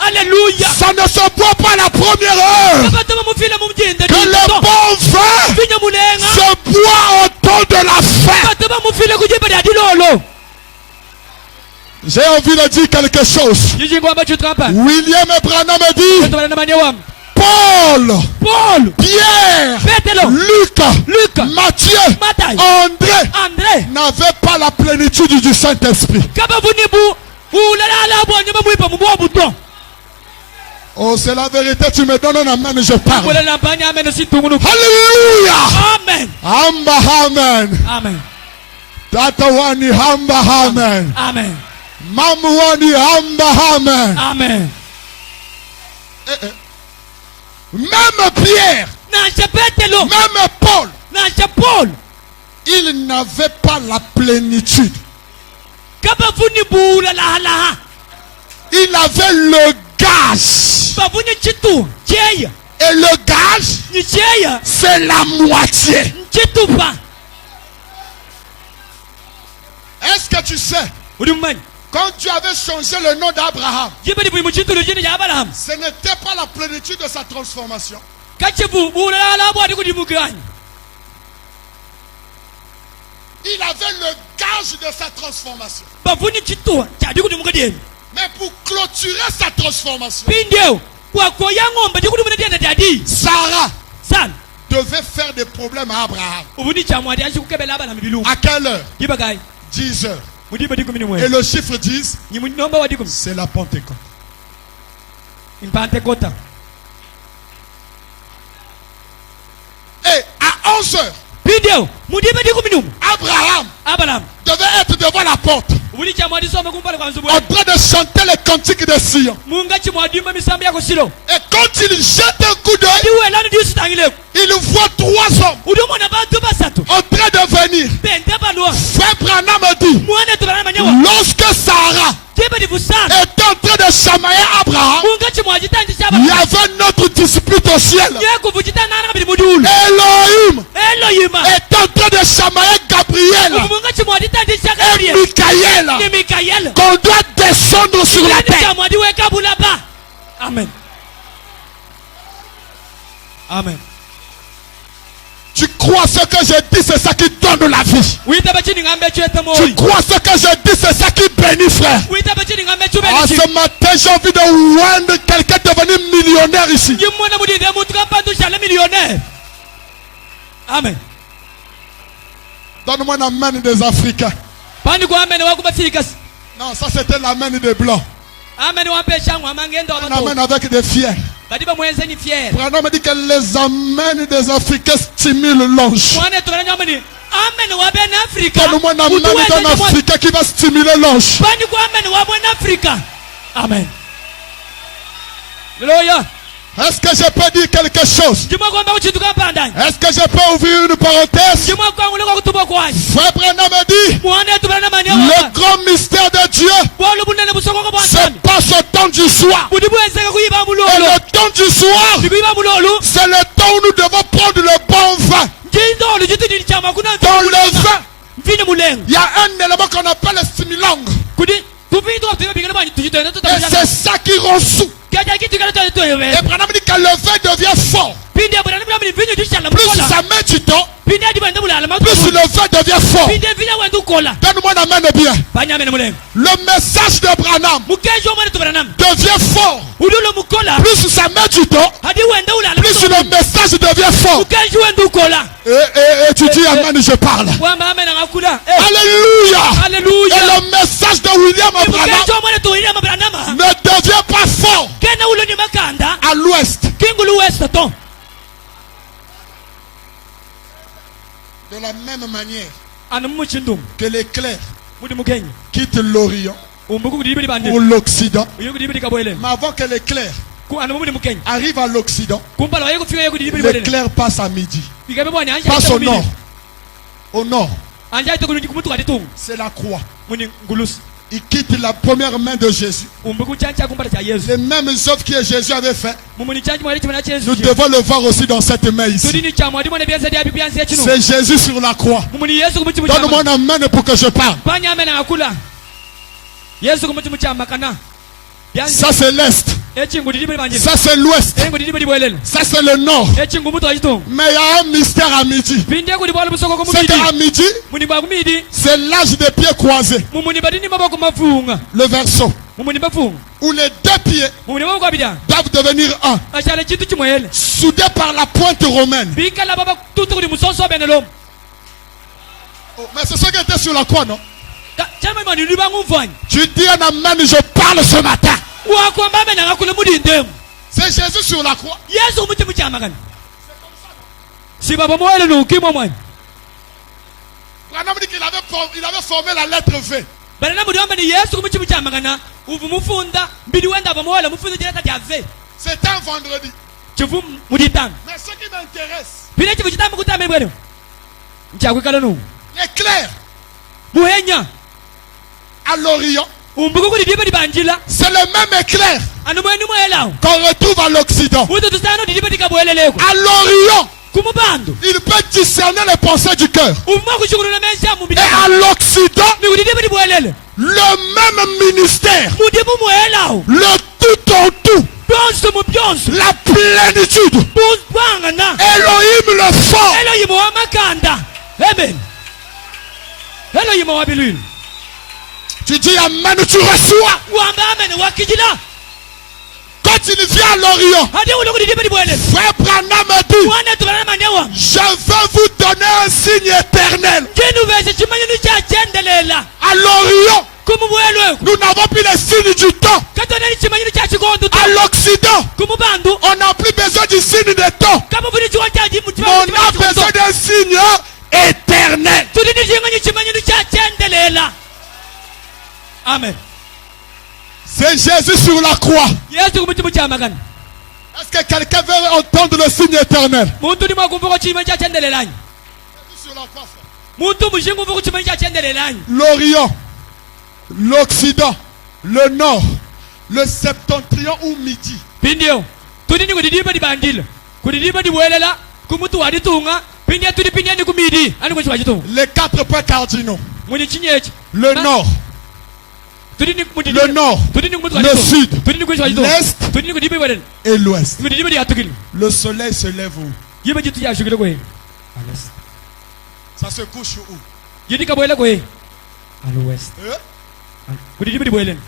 alléluia, ça ne se boit pas la première heure. Que le bon vin se boit au temps de la fin. J'ai envie de dire quelque chose. William Branham dit, Paul, Pierre, Luc, Matthieu, André n'avaient pas la plénitude du Saint-Esprit. Oh, c'est la vérité, tu me donnes un amen, je parle. Alléluia. Amen. Amen. Tata wani hamba amen. Amen. Mamu wani hamba amen. Amen. Même Pierre, même Paul, ils n'avaient pas la plénitude. Ils avaient le gage. Et le gage, c'est la moitié. Est-ce que tu sais, quand tu avais changé le nom d'Abraham, ce n'était pas la plénitude de sa transformation. Il avait le cage de sa transformation. Mais pour clôturer sa transformation, Sarah devait faire des problèmes à Abraham. À quelle heure? 10 heures. Et le chiffre 10, c'est la Pentecôte. Et à 11 heures, Abraham devait être devant la porte en train de chanter les cantiques de Sion. Et quand il jette un coup d'œil, il voit 3 hommes en train de venir. Frère Branham dit, lorsque Sarah était en train de chamailler Abraham, il y avait notre dispute au ciel. Elohim est en train de chamailler Gabriel et Michael, qu'on doit descendre sur la terre. Amen. Amen. Tu crois ce que je dis, c'est ça qui donne la vie. Tu crois ce que je dis, c'est ça qui bénit, frère. Ce matin, j'ai envie de rendre quelqu'un devenu millionnaire ici. Amen. Donne-moi la main des Africains. Non, ça c'était la main des Blancs. Amen. Amen avec des fiers. Branham me dit que les amens des Africains stimulent l'ange. Donne-moi la main d'un Africain qui va stimuler l'ange. Amen. Alléluia. Est-ce que je peux dire quelque chose? Est-ce que je peux ouvrir une parenthèse? Frère Branham me dit, le grand mystère de Dieu se passe au temps du soir. Et le temps du soir, c'est le temps où nous devons prendre le bon vin. Dans le vin, il y a un élément qu'on appelle le stimulant. Et c'est ça qui rend sous. Et Branham dit que le vin devient fort. Plus ça met du temps, plus le vin devient fort. Donne-moi la main de bien. Le message de Branham devient fort. Plus ça met du temps, plus le message devient fort. Et tu dis amen, je parle. Alléluia. Et le message de William Branham ne devient pas fort à l'ouest. De la même manière que l'éclair quitte l'Orient pour l'Occident, mais avant que l'éclair arrive à l'Occident, l'éclair passe à midi, passe au nord. Au nord, c'est la croix. Il quitte la première main de Jésus. Les mêmes œuvres que Jésus avait fait, nous devons le voir aussi dans cette main ici. C'est Jésus sur la croix. Donne-moi une main pour que je parle. Ça c'est l'Est. Ça c'est l'Ouest. Ça c'est le Nord. Mais il y a un mystère à midi. C'est qu'à midi, c'est l'âge des pieds croisés. Le verso. Où les 2 pieds doivent devenir un. Soudés par la pointe romaine. Oh, mais c'est ce qui était sur la croix, non? Tu dis un amen, je parle ce matin. C'est Jésus sur la croix. C'est comme ça, non? Branham dit qu'il avait formé la lettre V. C'était un vendredi. Mais ce qui m'intéresse, l'éclair à l'Orient, c'est le même éclair qu'on retrouve à l'Occident. À l'Orient, il peut discerner les pensées du cœur. Et à l'Occident, le même ministère, le tout en tout, la plénitude, Elohim le fort. Amen. Tu dis amen, tu reçois. Quand il vient à l'Orient, frère Branham a dit, je veux vous donner un signe éternel. À l'Orient, nous n'avons plus les signes du temps. À l'Occident, on n'a plus besoin du signe des temps. On a besoin d'un signe éternel. Amen. C'est Jésus sur la croix. Est-ce que quelqu'un veut entendre le signe éternel? L'Orient, l'Occident, le Nord, le Septentrion ou Midi. Les 4 points cardinaux. Le Nord. Le Nord, le Sud, l'Est et l'Ouest. Le soleil se lève où? Ça se couche où? À l'Ouest.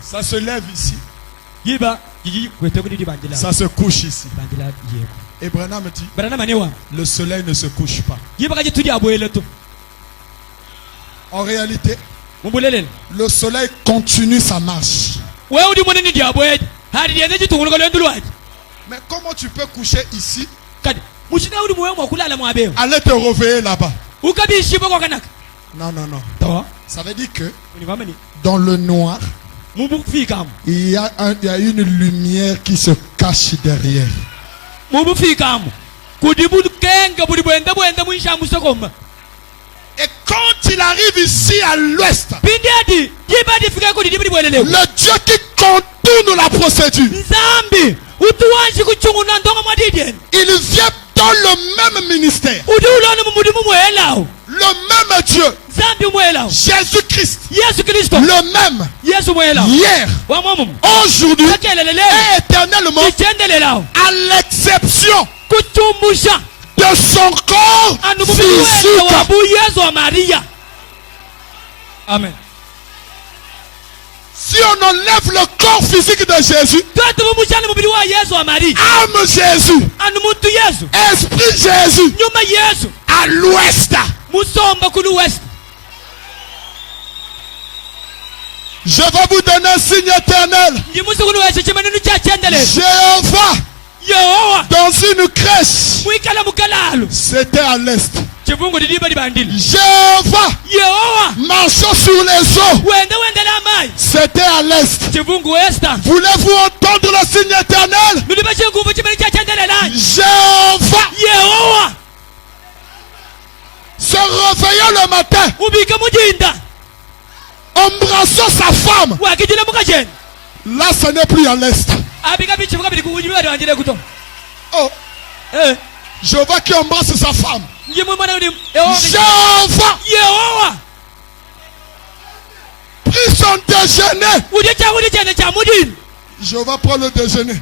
Ça se lève ici. Ça se couche ici. Et Branham dit, le soleil ne se couche pas. En réalité, le soleil continue sa marche. Mais comment tu peux coucher ici, aller te réveiller là-bas? Non, non, non. Ça veut dire que dans le noir, il y a une lumière qui se cache derrière. Et quand il arrive ici à l'ouest, le Dieu qui contourne la procédure, il vient dans le même ministère, le même Dieu, Jésus-Christ, le même hier, aujourd'hui et éternellement, à l'exception de son corps physique. Amen. Si on enlève le corps physique de Jésus, âme Jésus, esprit Jésus, à l'ouest, je vais vous donner un signe éternel. Jéhovah, dans une crèche, c'était à l'est. Jéhovah, marchant sur les eaux, c'était à l'est. Voulez-vous entendre le signe éternel? Jéhovah, se réveillant le matin, embrassant sa femme, là ce n'est plus à l'est. Oh, Jéhovah qui embrasse sa femme. Jéhovah prit son déjeuner. Jéhovah prend le déjeuner.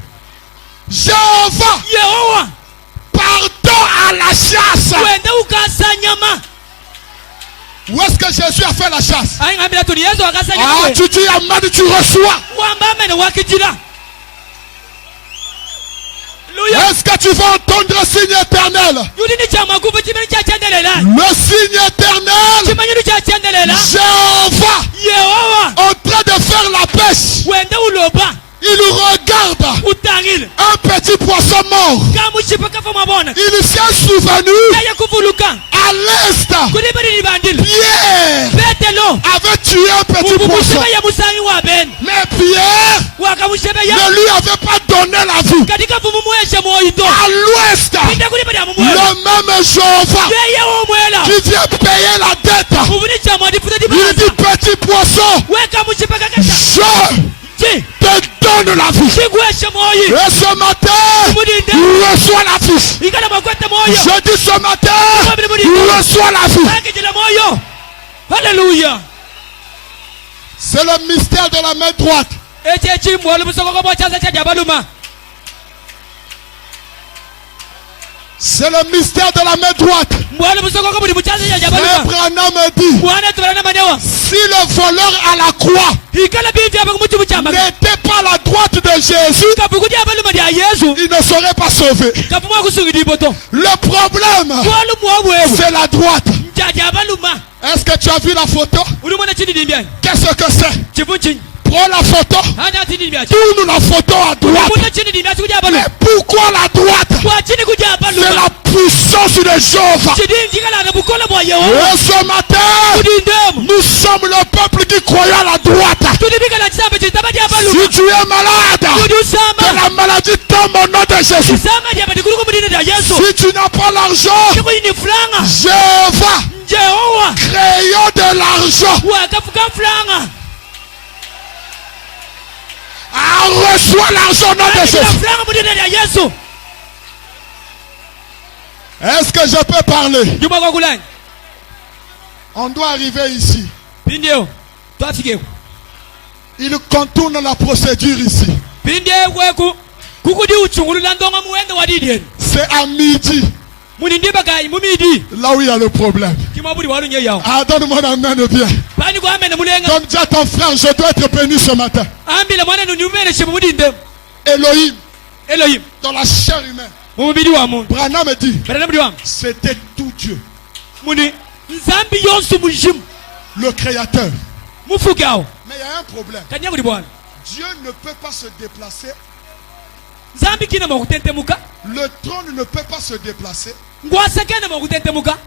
Jéhovah partant à la chasse. Où est-ce que Jésus a fait la chasse? Ah, tu dis amen, tu reçois. Est-ce que tu vas entendre le signe éternel? Le signe éternel. Jéhovah en train de faire la pêche. Il regarde un petit poisson mort. Il s'est souvenu à l'est. Pierre avait tué un petit poisson. Mais Pierre ne lui avait pas donné la vie. À l'ouest, le même Jéhovah qui vient payer la dette, il dit petit poisson, je te donne la vie. Et ce matin, reçois la vie. Je dis ce matin, reçois la vie. Alléluia. C'est le mystère de la main droite. Le C'est le mystère de la main droite. Frère Branham dit, si le voleur à la croix n'était pas la droite de Jésus, il ne serait pas sauvé. Le problème, c'est la droite. Est-ce que tu as vu la photo? Qu'est-ce que c'est? Prends la photo. Tourne la photo à droite. Mais pourquoi la droite? C'est la puissance de Jéhovah. Et ce matin, nous sommes le peuple qui croit à la droite. Si tu es malade, que la maladie tombe au nom de Jésus. Si tu n'as pas l'argent, Jéhovah, créons de l'argent. Reçois l'argent au nom de Jésus. Est-ce que je peux parler? On doit arriver ici. Il contourne la procédure ici. C'est à midi. Là où il y a le problème. Ah, donne-moi la main de bien. Donne déjà à ton frère, je dois être béni ce matin. Elohim, dans la chair humaine. Branham me dit, c'était tout Dieu. Le créateur. Mais il y a un problème. Dieu ne peut pas se déplacer. Le trône ne peut pas se déplacer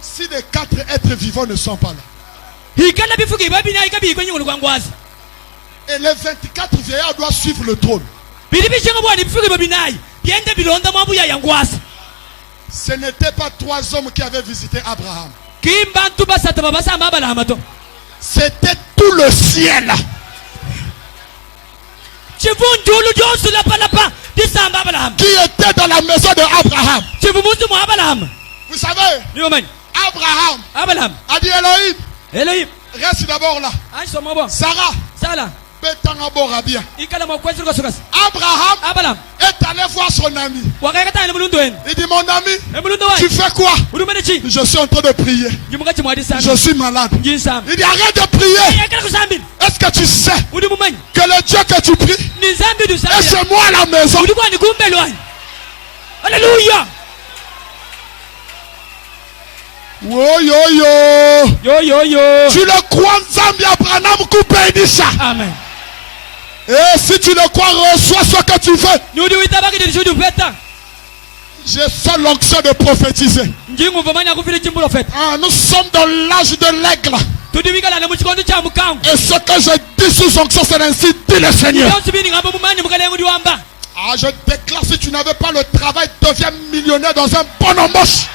si les 4 êtres vivants ne sont pas là. Et les 24 vieillards doivent suivre le trône. Ce n'était pas 3 hommes qui avaient visité Abraham. C'était tout le ciel. Qui était dans la maison de Abraham. Vous savez, Abraham a dit Elohim, reste d'abord là. Sarah, bien. Abraham est allé voir son ami. Il dit, mon ami, tu fais quoi? Je suis en train de prier. Je suis malade. Il dit, arrête de prier. Est-ce que tu sais que le Dieu que tu pries est chez moi à la maison? Alléluia. Tu le crois, Nzambi Abraham coupé ça. Amen. Et si tu le crois, reçois ce que tu veux. J'ai seule l'onction de prophétiser. Nous sommes dans l'âge de l'aigle. Et ce que je dis sous onction, c'est ainsi dit le Seigneur. Je déclare, si tu n'avais pas le travail, deviens millionnaire dans un bon embauche.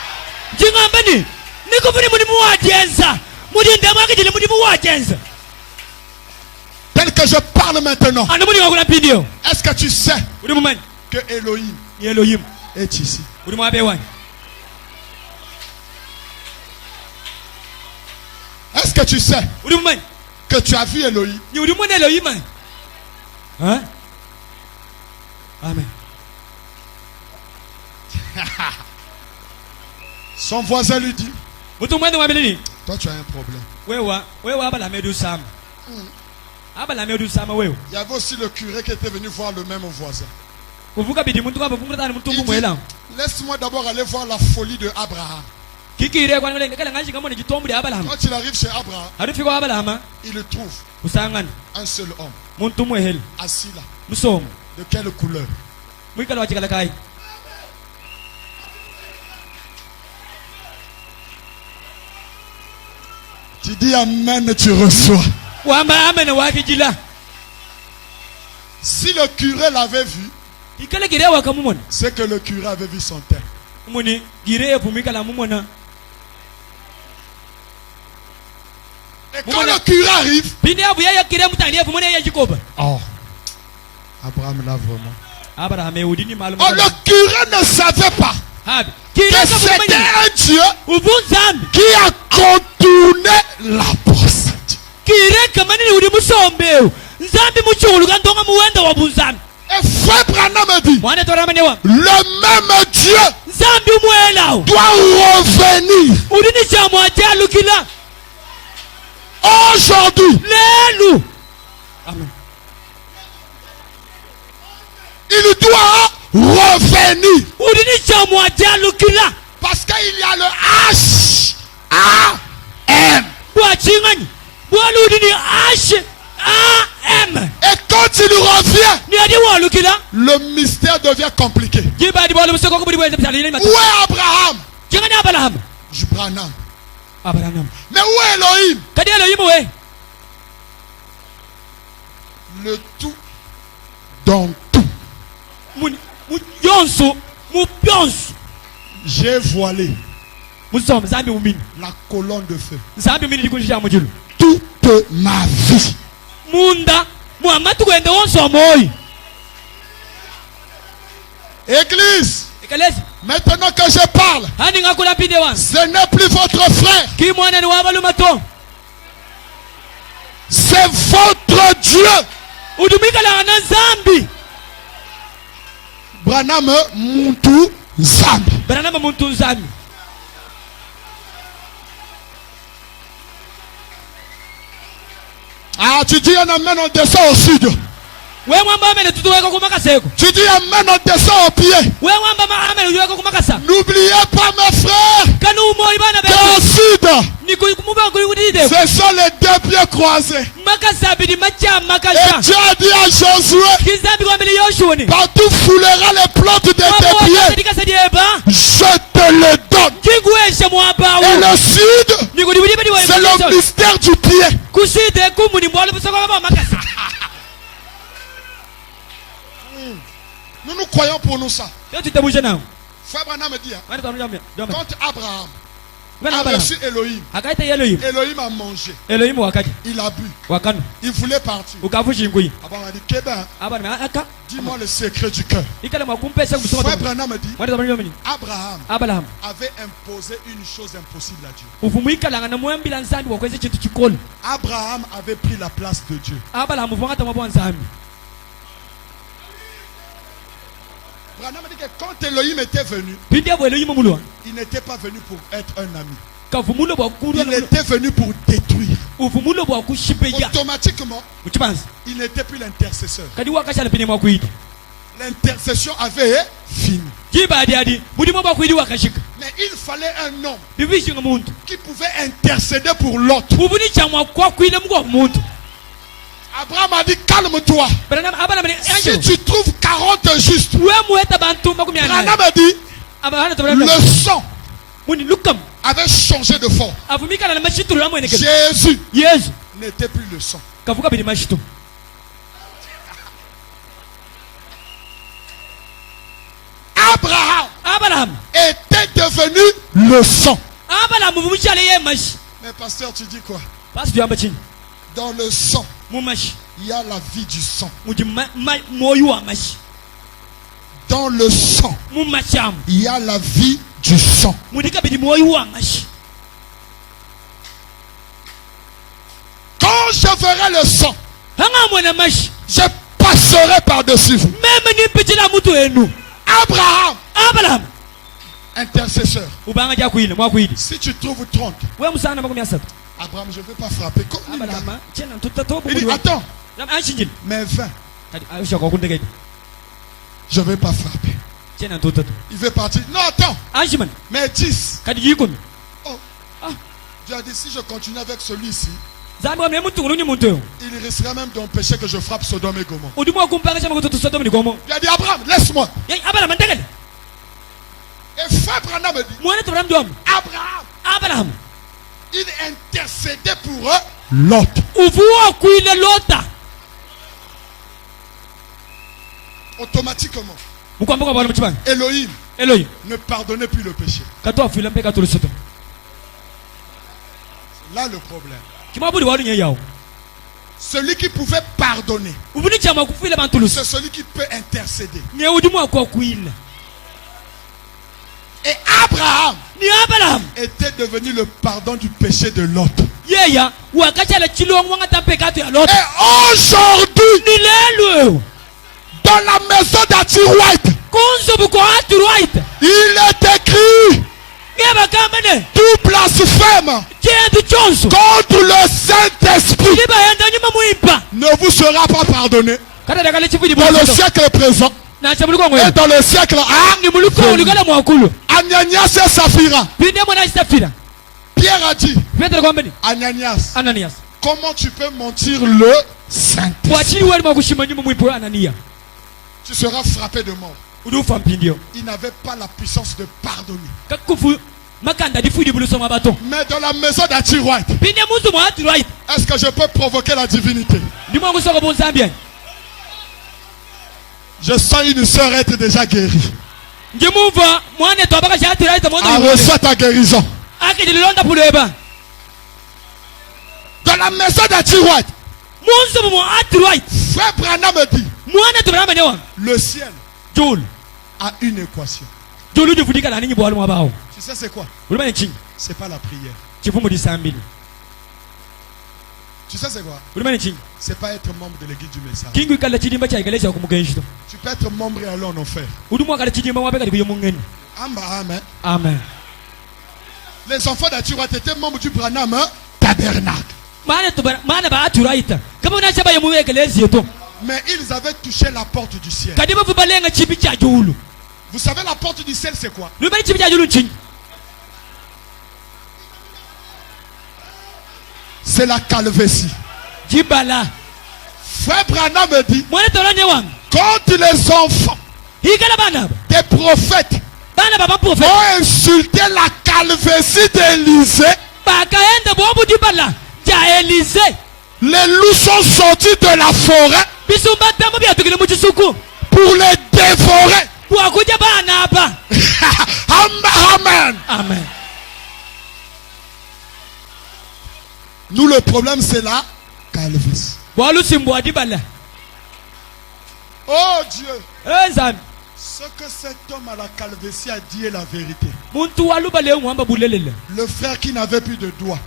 Tel que je parle maintenant, est-ce que tu sais que Elohim est ici? Est-ce que tu sais que tu as vu Elohim? Hein? Amen. Son voisin lui dit, toi tu as un problème. Il y avait aussi le curé qui était venu voir le même voisin. Il dit, laisse-moi d'abord aller voir la folie de Abraham. Quand il arrive chez Abraham, il le trouve un seul homme assis là. De quelle couleur? Tu dis amen, tu reçois. Si le curé l'avait vu, c'est que le curé avait vu son terre. Et quand le curé arrive, oh, Abraham là vraiment. Oh, le curé ne savait pas que c'était un Dieu qui a contourné la procédure. Et frère Branham me dit, le même Dieu doit revenir aujourd'hui. Amen. Il doit revenir. Parce qu'il y a le H-A-M. Et quand il revient, le mystère devient compliqué. Où est Abraham? Branham. Mais où est Elohim? Le tout dans tout. J'ai voilé la colonne de feu toute ma vie. Église, maintenant que je parle, ce n'est plus votre frère, c'est votre Dieu. Branham Muntu Zambi. Ah, tu dis un amen, on descend au sud. Tu dis amen, on descend au pied. N'oubliez pas, mes frères, qu'au sud, ce sont les deux pieds croisés. Et Dieu a dit à Josué, partout foulera les plantes de tes pieds, je te le donne. Et le sud, c'est le mystère du pied. Nous croyons pour nous ça. Frère Branham me dit, quand Abraham a reçu Elohim, Elohim a mangé, il a bu, il voulait partir. Abraham a dit, dis-moi le secret du cœur. Frère Branham me dit, Abraham avait imposé une chose impossible à Dieu. Abraham avait pris la place de Dieu. Branham dit que quand Elohim était venu, il n'était pas venu pour être un ami. Il était venu pour détruire. Automatiquement, il n'était plus l'intercesseur. L'intercession avait fini. Mais il fallait un homme qui pouvait intercéder pour l'autre. Abraham a dit, calme-toi. Si tu trouves 40 justes, Branham a dit, le sang avait changé de forme. Jésus n'était plus le sang. Abraham était devenu le sang. Mais pasteur, tu dis quoi? Dans le sang, il y a la vie du sang. Dans le sang, il y a la vie du sang. Quand je verrai le sang, je passerai par-dessus vous. Abraham, intercesseur. Si tu trouves 30, Abraham, je ne veux pas frapper. Il dit, attends, mais 20, je ne vais pas frapper. Il veut partir. Non, attends, mais 10. Oh. Dieu a dit, si je continue avec celui-ci, il risquerait même d'empêcher que je frappe Sodome et Gomorrhe. Il a dit, Abraham, laisse-moi. Et frère Branham me dit, Abraham, il intercédait pour l'autre. Automatiquement, Elohim ne pardonnait plus le péché. C'est là le problème. Celui qui pouvait pardonner, c'est celui qui peut intercéder. Et Abraham était devenu le pardon du péché de l'autre. Et aujourd'hui, dans la maison d'Adieu, tiroite, il est écrit tout blasphème contre le Saint-Esprit ne vous sera pas pardonné dans le siècle présent et dans le siècle à Ananias et Saphira. Pierre a dit, Ananias, comment tu peux mentir le Saint-Esprit? Tu seras frappé de mort. Il n'avait pas la puissance de pardonner. Mais dans la maison d'Atiroite, est-ce que je peux provoquer la divinité? Je sens une sœur être déjà guérie. Reçois ta guérison. Dans la maison d'Atiroite, Frère Branham me dit, le ciel a une équation. Tu sais c'est quoi? C'est pas la prière. Tu sais c'est quoi? C'est pas être membre de l'église du message. Tu peux être membre et aller en enfer. Amen. Amen. Les enfants d'Atiroite étaient membres du Branham tabernacle. Mais ils avaient touché la porte du ciel. Vous savez la porte du ciel c'est quoi? C'est la calvétie. Frère Branham me dit, quand les enfants des prophètes ont insulté la calvétie d'Élisée, les loups sont sortis de la forêt pour les dévorer. Amen. Amen. Nous, le problème, c'est la calvétie. Oh Dieu. Ce que cet homme à la calvétie a dit est la vérité. Le frère qui n'avait plus de doigts,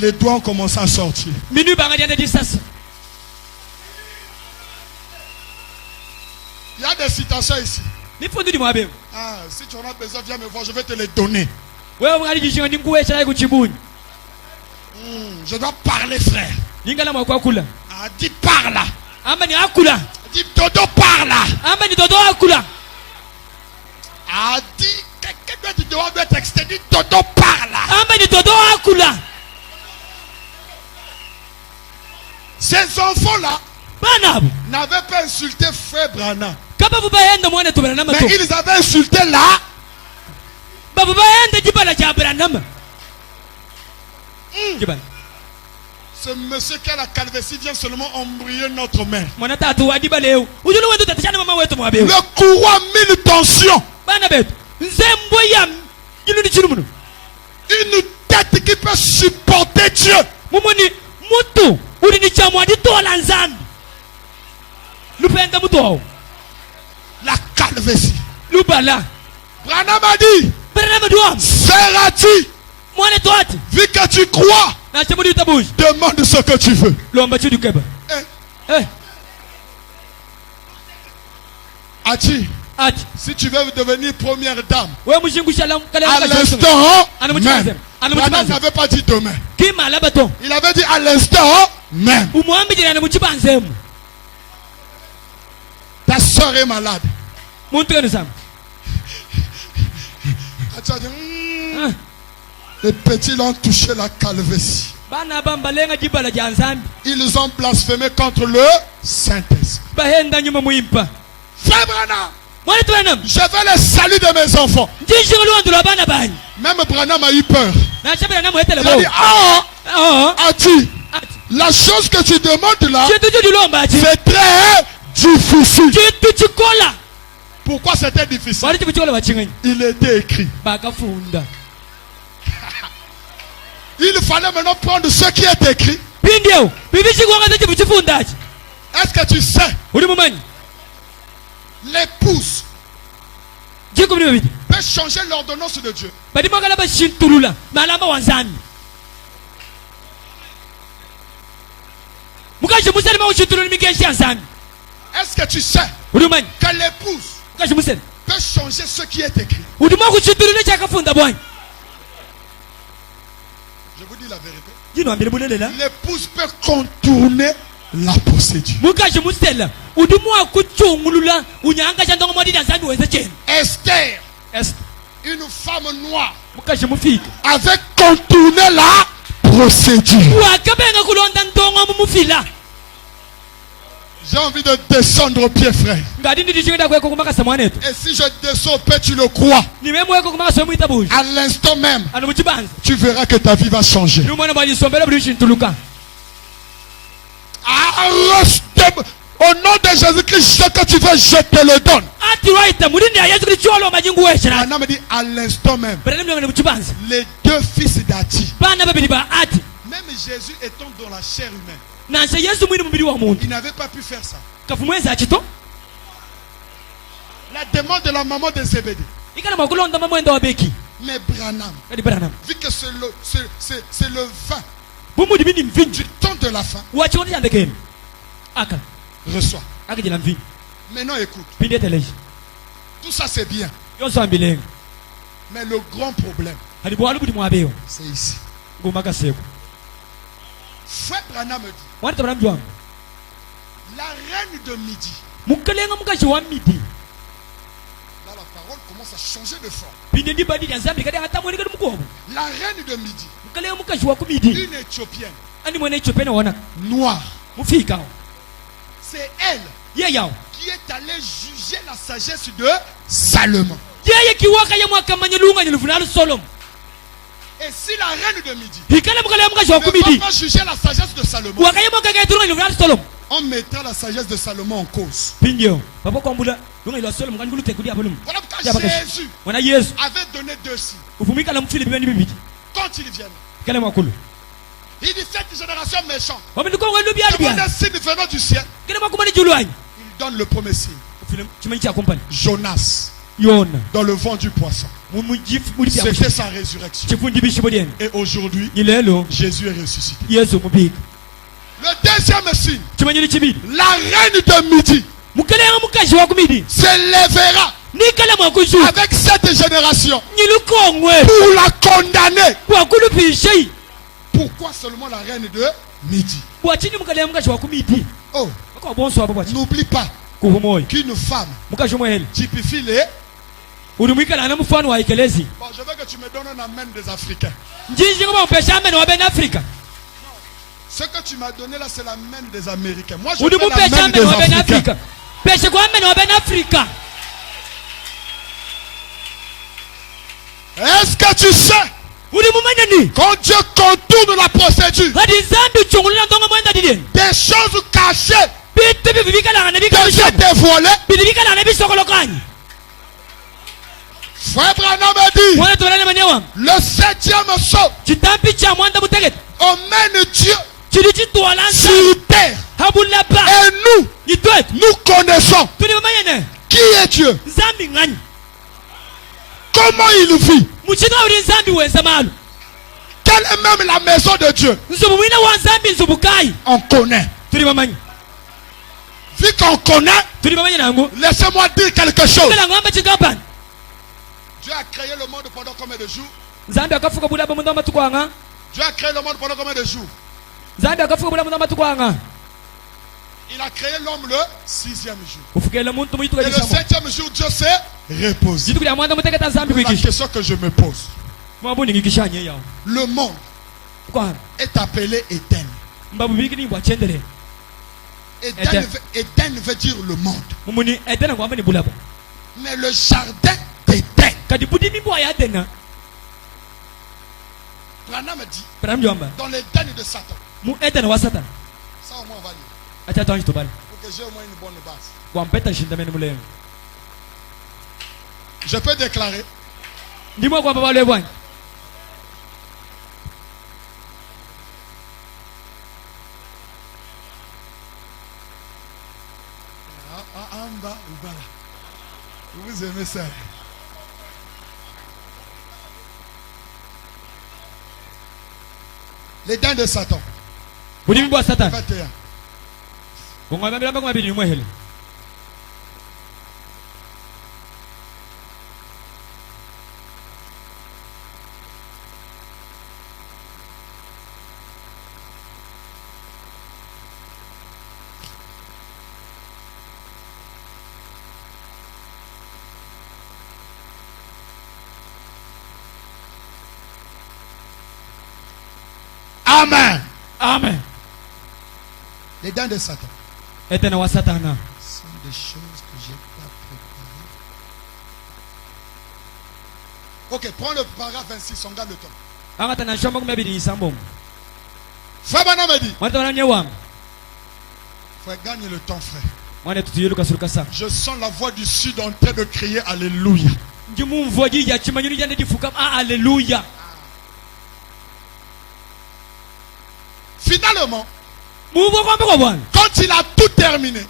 les doigts ont commencé à sortir. Il y a des citations ici. Ah, si tu en as besoin, viens me voir, je vais te les donner. Je dois parler, frère. Ah, dis par là. Dis Dodo par là. Ah, dis quelqu'un doit être extrait. Dis Dodo par là. Ces enfants-là n'avaient pas insulté Frère Branham. Mais ils avaient insulté là. Ce monsieur qui a la calvétie vient seulement embrouiller notre mère. Le courroie a mis une tension. Une tête qui peut supporter Dieu. La calvétie. Branham a dit, seras-tu, vu que tu crois, demande ce que tu veux. Ati, si tu veux devenir première dame, à l'instant même. Branham n'avait pas dit demain. Il avait dit à l'instant même. Ta soeur est malade. Les petits l'ont touché la calvétie. Ils ont blasphémé contre le Saint-Esprit. Frère Branham, je veux le salut de mes enfants. Même Branham a eu peur. Il a dit, Ati, la chose que tu demandes là, c'est très difficile. Pourquoi c'était difficile? Il était écrit. Il fallait maintenant prendre ce qui est écrit. Est-ce que tu sais? L'épouse peut changer l'ordonnance de Dieu. Est-ce que tu sais que l'épouse peut changer ce qui est écrit? Je vous dis la vérité. L'épouse peut contourner la procédure. Esther, une femme noire, avait contourné la procédure. J'ai envie de descendre au pied, frère. Et si je descends au pied, tu le crois. À l'instant même, tu verras que ta vie va changer. Au nom de Jésus-Christ, ce que tu veux, je te le donne. Anna me dit à l'instant même, les deux fils d'Ati, même Jésus étant dans la chair humaine, il n'avait pas pu faire ça. La demande de la maman de Zébédée. Mais Branham, vu que c'est le vin du temps de la fin, reçois. Maintenant écoute. Tout ça c'est bien. Mais le grand problème, c'est ici. Frère Branham me dit, la reine de midi. Là la parole commence à changer de forme. La reine de midi, une Éthiopienne noire, c'est elle qui est allée juger la sagesse de Salomon. Et si la reine de midi ne va pas juger la sagesse de Salomon, on mettra la sagesse de Salomon en cause. Voilà pourquoi Jésus avait donné 2 signes. Quand il vient, il dit cette génération méchante demande un signe venant du ciel. Il donne le premier signe. Jonas dans le vent du poisson. C'était sa résurrection. Et aujourd'hui, Jésus est ressuscité. Le deuxième signe, la reine de midi s'élèvera avec cette génération pour la condamner. Pourquoi seulement la reine de midi? Oh, n'oublie pas qu'une femme typifie les... Bon, je veux que tu me donnes un amen des Africains. Ce que tu m'as donné là, c'est l'amen des Américains. Moi, je veux l'amen des Africains. Est-ce que tu sais, quand Dieu contourne la procédure, des choses cachées deviennent dévoilées? Frère Branham a dit, le 7e saut emmène Dieu sur terre. Et nous connaissons qui est Dieu, comment il vit, quelle est même la maison de Dieu. On connaît. Vu qu'on connaît, laissez-moi dire quelque chose. Dieu a créé le monde pendant combien de jours? Dieu a créé le monde pendant combien de jours? Il a créé l'homme le 6e jour. Et le 7e jour, Dieu s'est reposé. La question que je me pose, le monde est appelé Éden. Éden veut dire le monde. Mais le jardin d'Éden, Branham dit, dans l'Éden de Satan. Ça au moins on va lire. Pour que j'ai au moins une bonne base. Je peux déclarer. Vous aimez ça? Les dents de Satan. 21. Amen. Amen. Les dents de Satan. Ce sont des choses que je n'ai pas préparées. Ok, prends le paragraphe 26, on garde le temps. Frère Branham me dit, frère, gagne le temps, frère. Je sens la voix du sud en train de crier Alléluia. Alléluia. Finalement, quand il a tout terminé,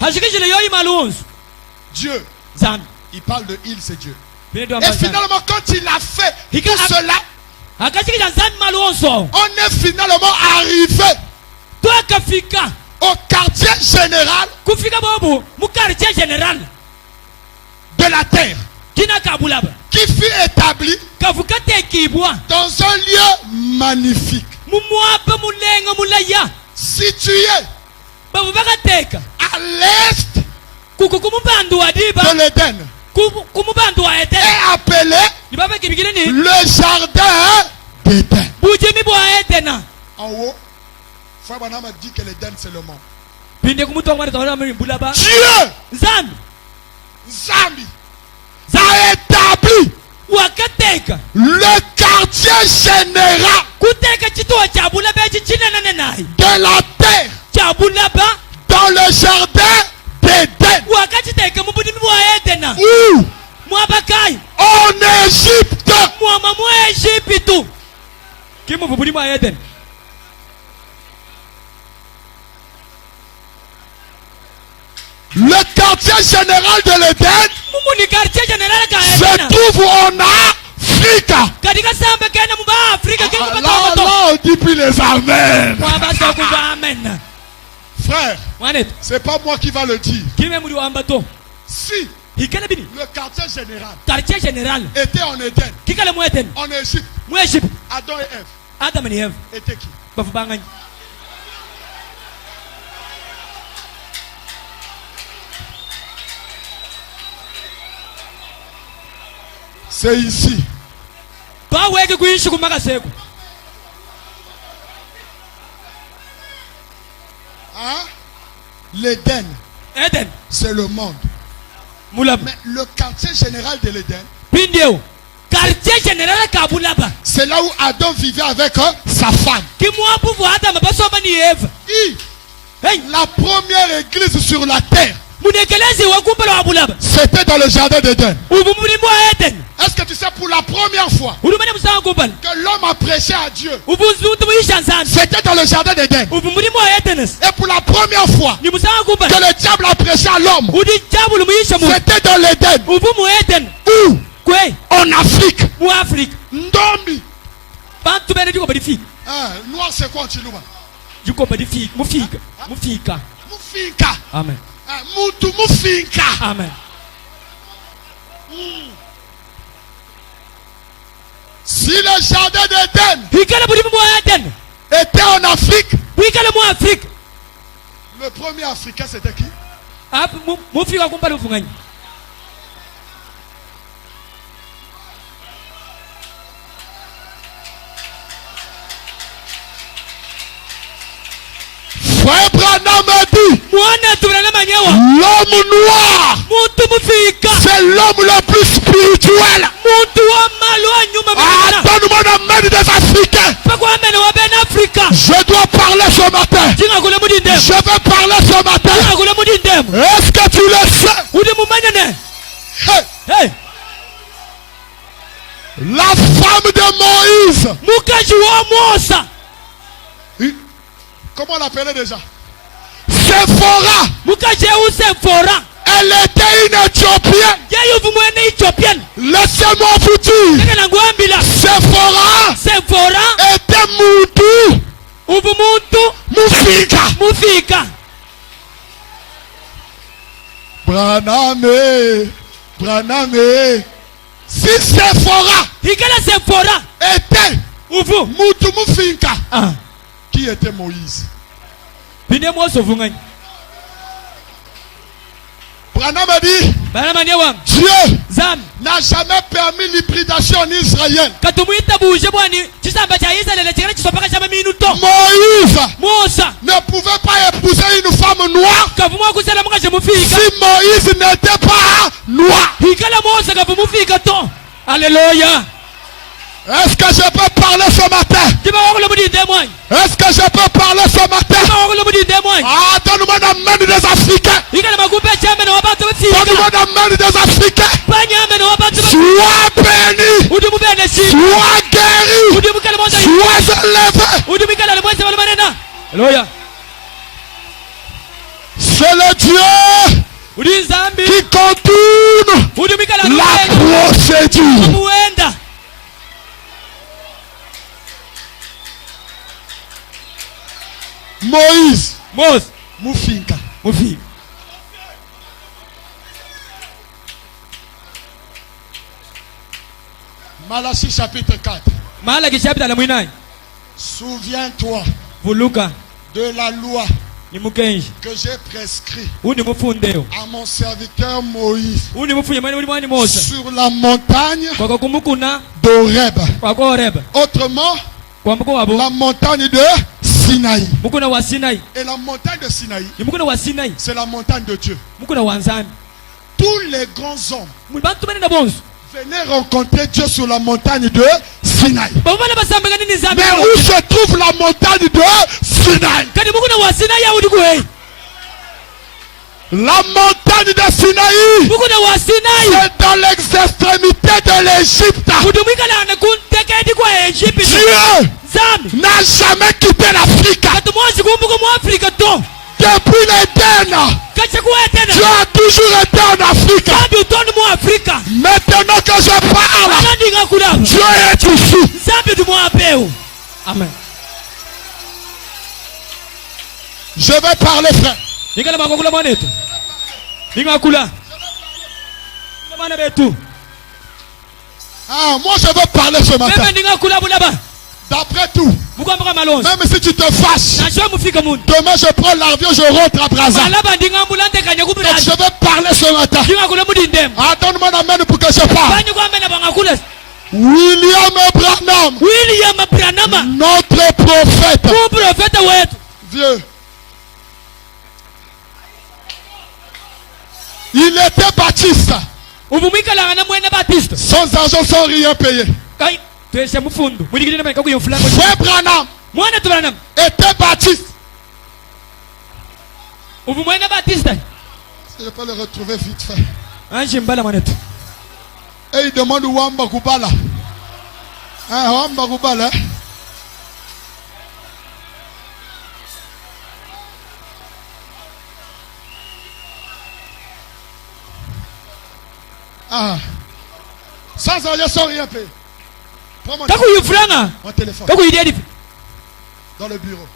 Dieu, il parle de il, c'est Dieu. Et finalement, quand il a fait tout cela, on est finalement arrivé au quartier général de la terre, qui fut établi dans un lieu magnifique, situé à l'est de l'Éden, est appelé le jardin d'Éden. En haut, Frère Branham a dit que l'Éden c'est le monde. Dieu, Zambi, a établi le quartier général de la terre dans le jardin d'Éden. Où? En Égypte. Le quartier général de l'Éden se trouve en Afrique. Là, on dit plus les Amen. Frère, c'est pas moi qui va le dire. Si le quartier général était en Éden, en Égypte, Adam et Ève étaient qui? C'est ici. Hein? L'Éden, c'est le monde. Mais le quartier général de l'Éden, c'est là où Adam vivait avec sa femme. La première église sur la terre, c'était dans le jardin d'Éden. Est-ce que tu sais, pour la première fois que l'homme a prêché à Dieu, c'était dans le jardin d'Éden. Et pour la première fois que le diable a prêché à l'homme, c'était dans l'Éden. Où? En Afrique. Ndombi. Noir, c'est quoi, Chilouba? Mufika. Amen. Mutu Mufika. Amen. Si le jardin d'Éden était en Afrique, le premier Africain c'était qui? Frère Branham a dit, l'homme noir, c'est l'homme le plus spirituel. Donne-moi la main des Africains. Je dois parler ce matin. Je vais parler ce matin. Est-ce que tu le sais? Hey. La femme de Moïse. Comment on l'appelait déjà? Séphora. Elle était une Éthiopienne. Laissez-moi vous dire. Séphora était Mufika. Branham. Si Séphora était Mufika, qui était Moïse? Branham a dit, Dieu n'a jamais permis l'hybridation en Israël. Moïse ne pouvait pas épouser une femme noire si Moïse n'était pas noir. Alléluia. Est-ce que je peux parler ce matin? Est-ce que je peux parler ce matin? Ah, donne-moi la main des Africains. Donne-moi la main des Africains. Sois béni. Sois guéri. Sois élevé. Alléluia. C'est le Dieu qui contourne la procédure. Moïse. Mufinka. Malachie chapitre 4. Souviens-toi de la loi que j'ai prescrit à mon serviteur Moïse sur la montagne d'Horeb. Autrement, la montagne de Sinaï. Et la montagne de Sinaï, c'est la montagne de Dieu. Tous les grands hommes venaient rencontrer Dieu sur la montagne de Sinaï. Mais où se trouve la montagne de Sinaï? La montagne de Sinaï, c'est dans l'extrémité de l'Égypte. Dieu n'a jamais quitté l'Afrique. Depuis l'Éden, Dieu a toujours été en Afrique. Maintenant que je parle, Dieu est ici. Amen. Je vais parler, frère. Ah, moi je veux parler ce matin. D'après tout, même si tu te fâches, demain je prends l'avion, je rentre à Brazza. Donc je vais parler ce matin. Ah, donne-moi la main pour que je parle. William Branham, notre prophète. Vieux. Il était baptiste. Sans argent, sans rien payer. Frère Branham était baptiste. Je peux le retrouver vite fait. Et il demande Wamba Kubala. Wamba Kubala. Ah. Sans argent, sans rien payer. Prends mon téléphone. Dans le bureau.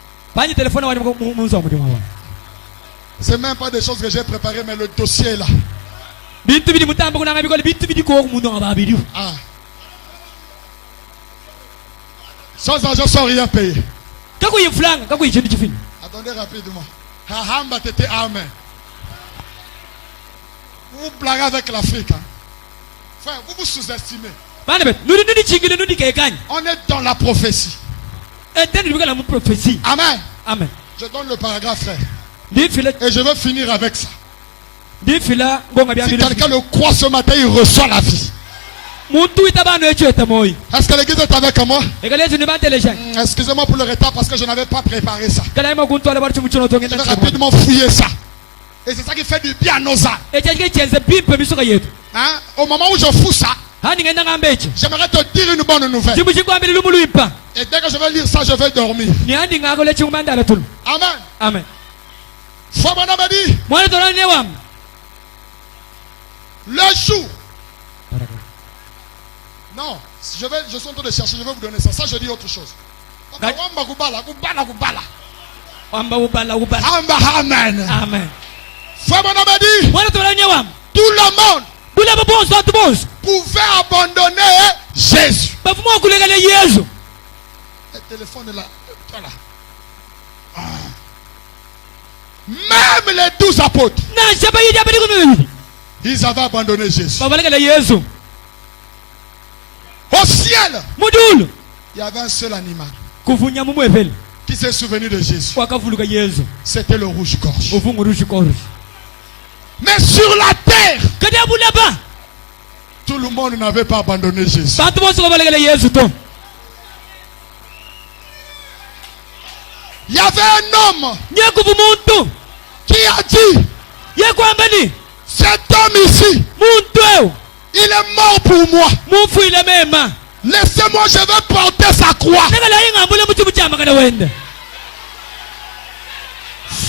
C'est même pas des choses que j'ai préparées, mais le dossier est là. Ah. Sans argent, sans rien payer. Attendez rapidement. Amen. Vous blaguez avec l'Afrique. Hein? Frère, vous vous sous-estimez. On est dans la prophétie. Amen. Amen. Je donne le paragraphe, frère. Et je veux finir avec ça. Si quelqu'un le croit ce matin, il reçoit la vie. Est-ce que l'église est avec moi? Excusez-moi pour le retard parce que je n'avais pas préparé ça. Je vais rapidement fouiller ça. Et c'est ça qui fait du bien à nos âmes. Hein? Au moment où je fous ça, j'aimerais te dire une bonne nouvelle. Et dès que je vais lire ça, je vais dormir. Amen. Amen. Foi mon âme dit, le jour. Non, je suis en train de chercher, je vais vous donner ça. Ça, je dis autre chose. Amen. Amen. Foi mon âme dit, tout le monde pouvait abandonner Jésus. Le téléphone est là. Voilà. Même les 12 apôtres. Ils avaient abandonné Jésus. Au ciel, il y avait un seul animal qui s'est souvenu de Jésus. C'était le rouge-gorge. Mais sur la terre, tout le monde n'avait pas abandonné Jésus. Il y avait un homme qui a dit, cet homme ici, il est mort pour moi. Laissez-moi, je vais porter sa croix.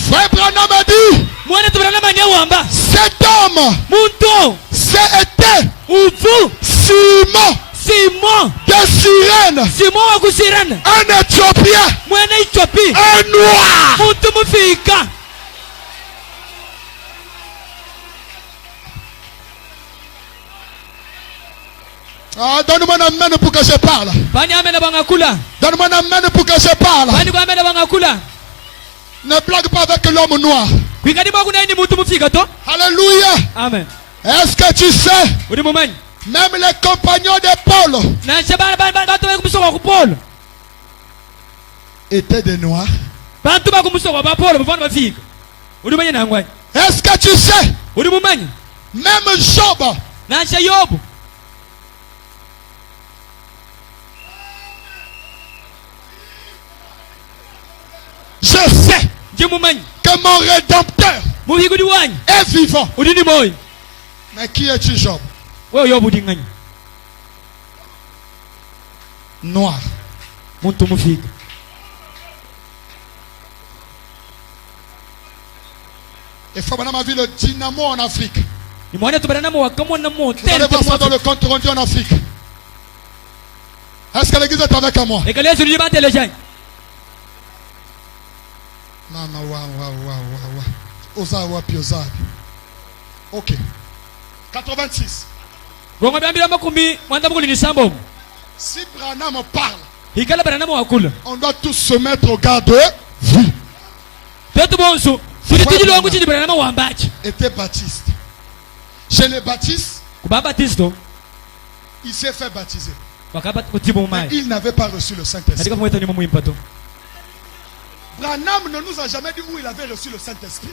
Frère Branham a dit, cet homme, c'était Simon de Cyrène, un Éthiopien, un noir. Ah, donne-moi un amen pour que je parle. Donne-moi un amen pour que je parle. Ne blague pas avec l'homme noir. Alléluia. Amen. Est-ce que tu sais, même les compagnons de Paul étaient des noirs? Est-ce que tu sais, même Job, je sais que mon Rédempteur est vivant. Mais qui es-tu, Job? Noir. Et Fabana a vu le dynamo en Afrique. Vous allez voir ça dans le compte rendu en Afrique. Est-ce que l'église est avec moi? Mama, ok. 86. Si Branham parle, on doit tous se mettre au garde vue. Était baptiste. Chez les baptistes, il s'est fait baptiser. Mais il n'avait pas reçu le Saint-Esprit. Branham ne nous a jamais dit où il avait reçu le Saint-Esprit.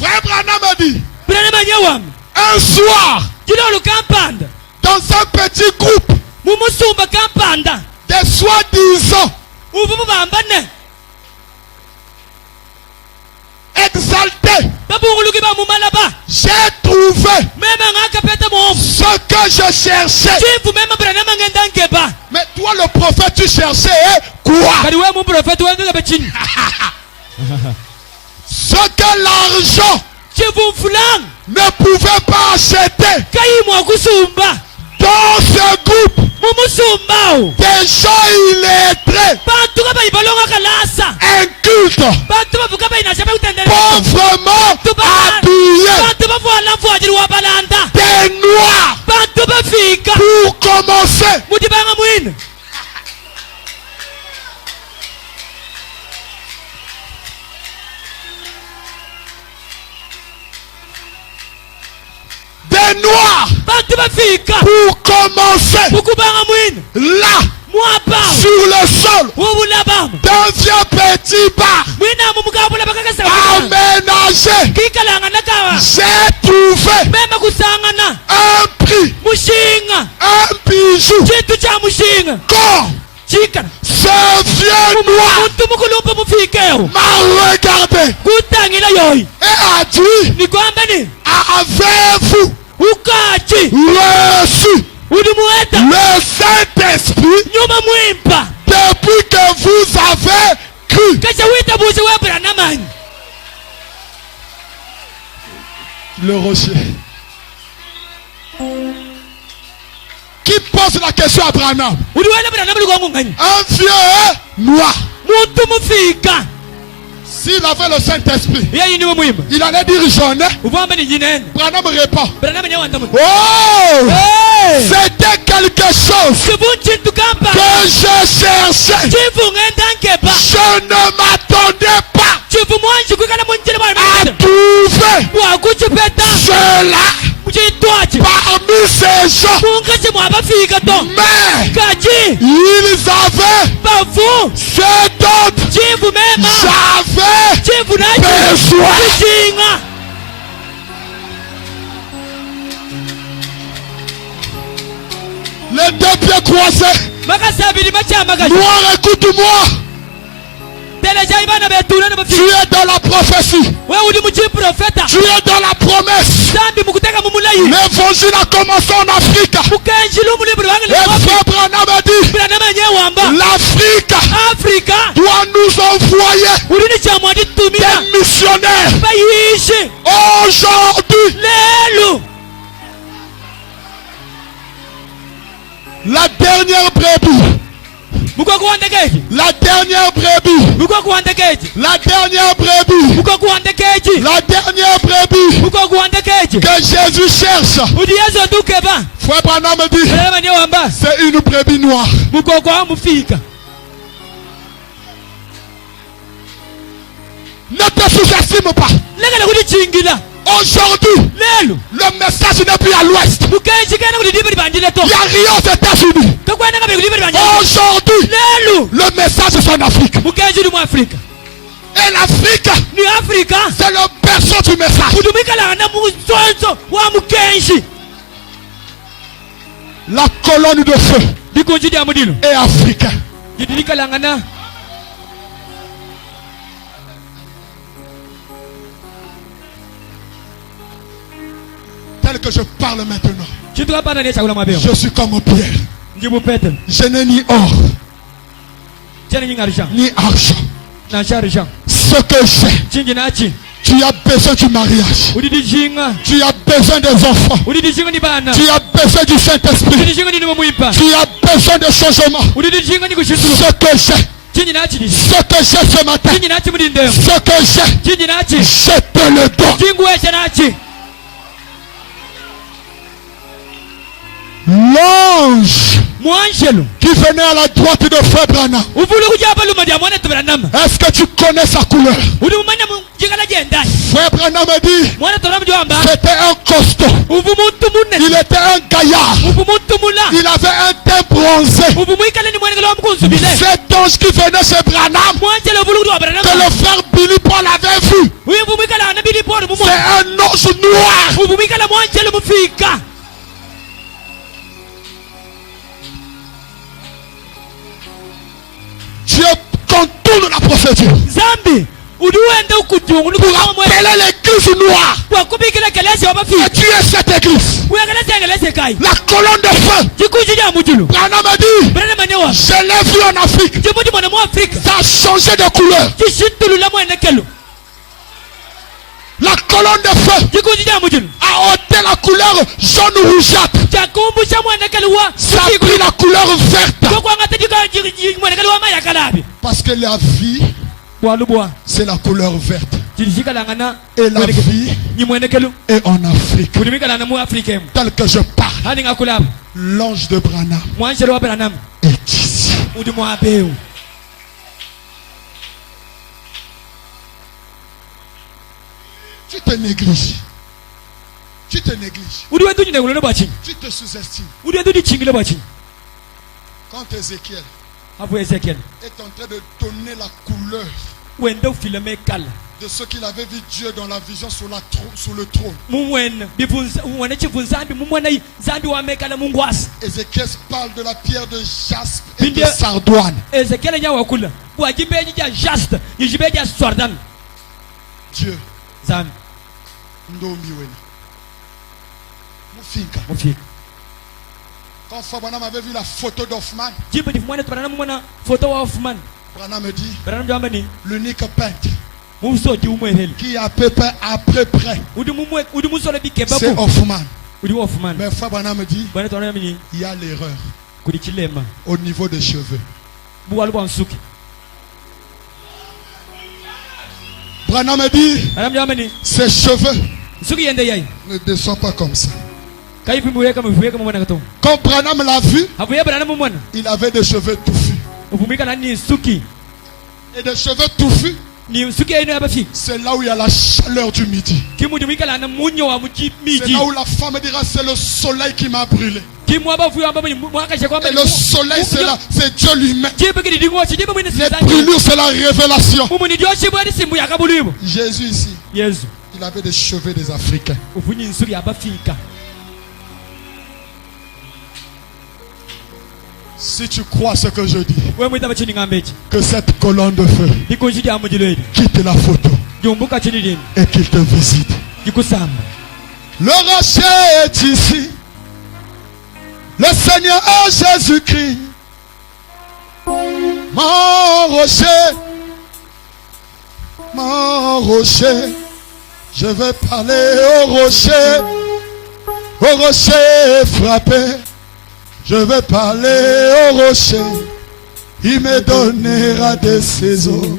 Frère Branham a dit, un soir, dans un petit groupe, des soi-disant exaltés, j'ai trouvé ce que je cherchais. Mais toi, le prophète, tu cherchais quoi? Ce que l'argent ne pouvait pas acheter. Dans ce groupe, des gens illettrés, incultes, pauvrement habillés, des noirs, pour commencer. Des noirs, pour commencer, là, sur le sol, d'un vieux petit bar aménagé, j'ai trouvé un prix, un bijou, quand ce vieux noir m'a regardé et a dit, avez-vous reçu le Saint-Esprit depuis que vous avez cru? Le rocher. Qui pose la question à Branham? Un vieux noir. S'il avait le Saint-Esprit, il allait dire jaune. Branham répond, oh, c'était quelque chose que je cherchais. Je ne m'attendais pas cela parmi ces gens. Mais ils avaient ce dont j'avais besoin. Les deux pieds croisés. Noir, écoute-moi. Tu es dans la prophétie. Tu es dans la promesse. L'évangile a commencé en Afrique. Et frère Branham a dit, l'Afrique doit nous envoyer des missionnaires. Aujourd'hui, la dernière brebis. La dernière brebis. La dernière brebis. La dernière brebis que Jésus cherche. Frère Branham me dit, c'est une brebis noire. Ne te sous-estime pas. Aujourd'hui, le message n'est plus à l'ouest. Il n'y a rien aux États-Unis. Aujourd'hui, le message est en Afrique. Et l'Afrique, c'est le berceau du message. La colonne de feu est africaine. Tel que je parle maintenant, je suis comme Pierre. Je n'ai ni or ni argent. Ce que j'ai, tu as besoin du mariage. Tu as besoin des enfants. Tu as besoin du Saint-Esprit. Tu as besoin de changement. Ce que j'ai, ce que j'ai ce matin, ce que j'ai, je te le donne. L'ange qui venait à la droite de Frère Branham, est-ce que tu connais sa couleur? Frère Branham a dit, c'était un costaud. Il était un gaillard. Il avait un teint bronzé. Cet ange qui venait chez Branham, que le frère Billy Paul avait vu, c'est un ange noir. Dieu contourne la prophétie pour appeler l'église noire. Et tu es cette église. La colonne de feu. Branham a dit, je l'ai vu en Afrique. Ça a changé de couleur. La colonne de feu a ôté la couleur jaune rougeâtre. Ça a pris la couleur verte. Parce que la vie, c'est la couleur verte. Et la vie est en Afrique. Tel que je parle, l'ange de Branham est ici. Tu te négliges. Tu te négliges. Tu te sous-estimes. Quand Ézéchiel est en train de donner la couleur de ce qu'il avait vu Dieu dans la vision sur le trône, Ézéchiel parle de la pierre de jaspe et de sardoine. Dieu quand Fabana avait vu la photo d'Hoffman, Branham me dit, l'unique peintre qui a à peu près c'est Hoffman. Mais Fabana me dit, il y a l'erreur au niveau des cheveux. Branham me dit, ses cheveux ne descendent pas comme ça. Quand Branham l'a vu, il avait des cheveux touffus. Et des cheveux touffus, C'est là où il y a la chaleur du midi. C'est là où la femme dira c'est le soleil qui m'a brûlé. Et le soleil c'est là, c'est Dieu lui-même. Les brûlures c'est la révélation. Jésus ici, il avait des cheveux des Africains. Si tu crois ce que je dis, que cette colonne de feu quitte la photo et qu'il te visite. Le rocher est ici. Le Seigneur Jésus-Christ. Mon rocher. Je vais parler au rocher frappé. Je vais parler au rocher, il me donnera de ses eaux.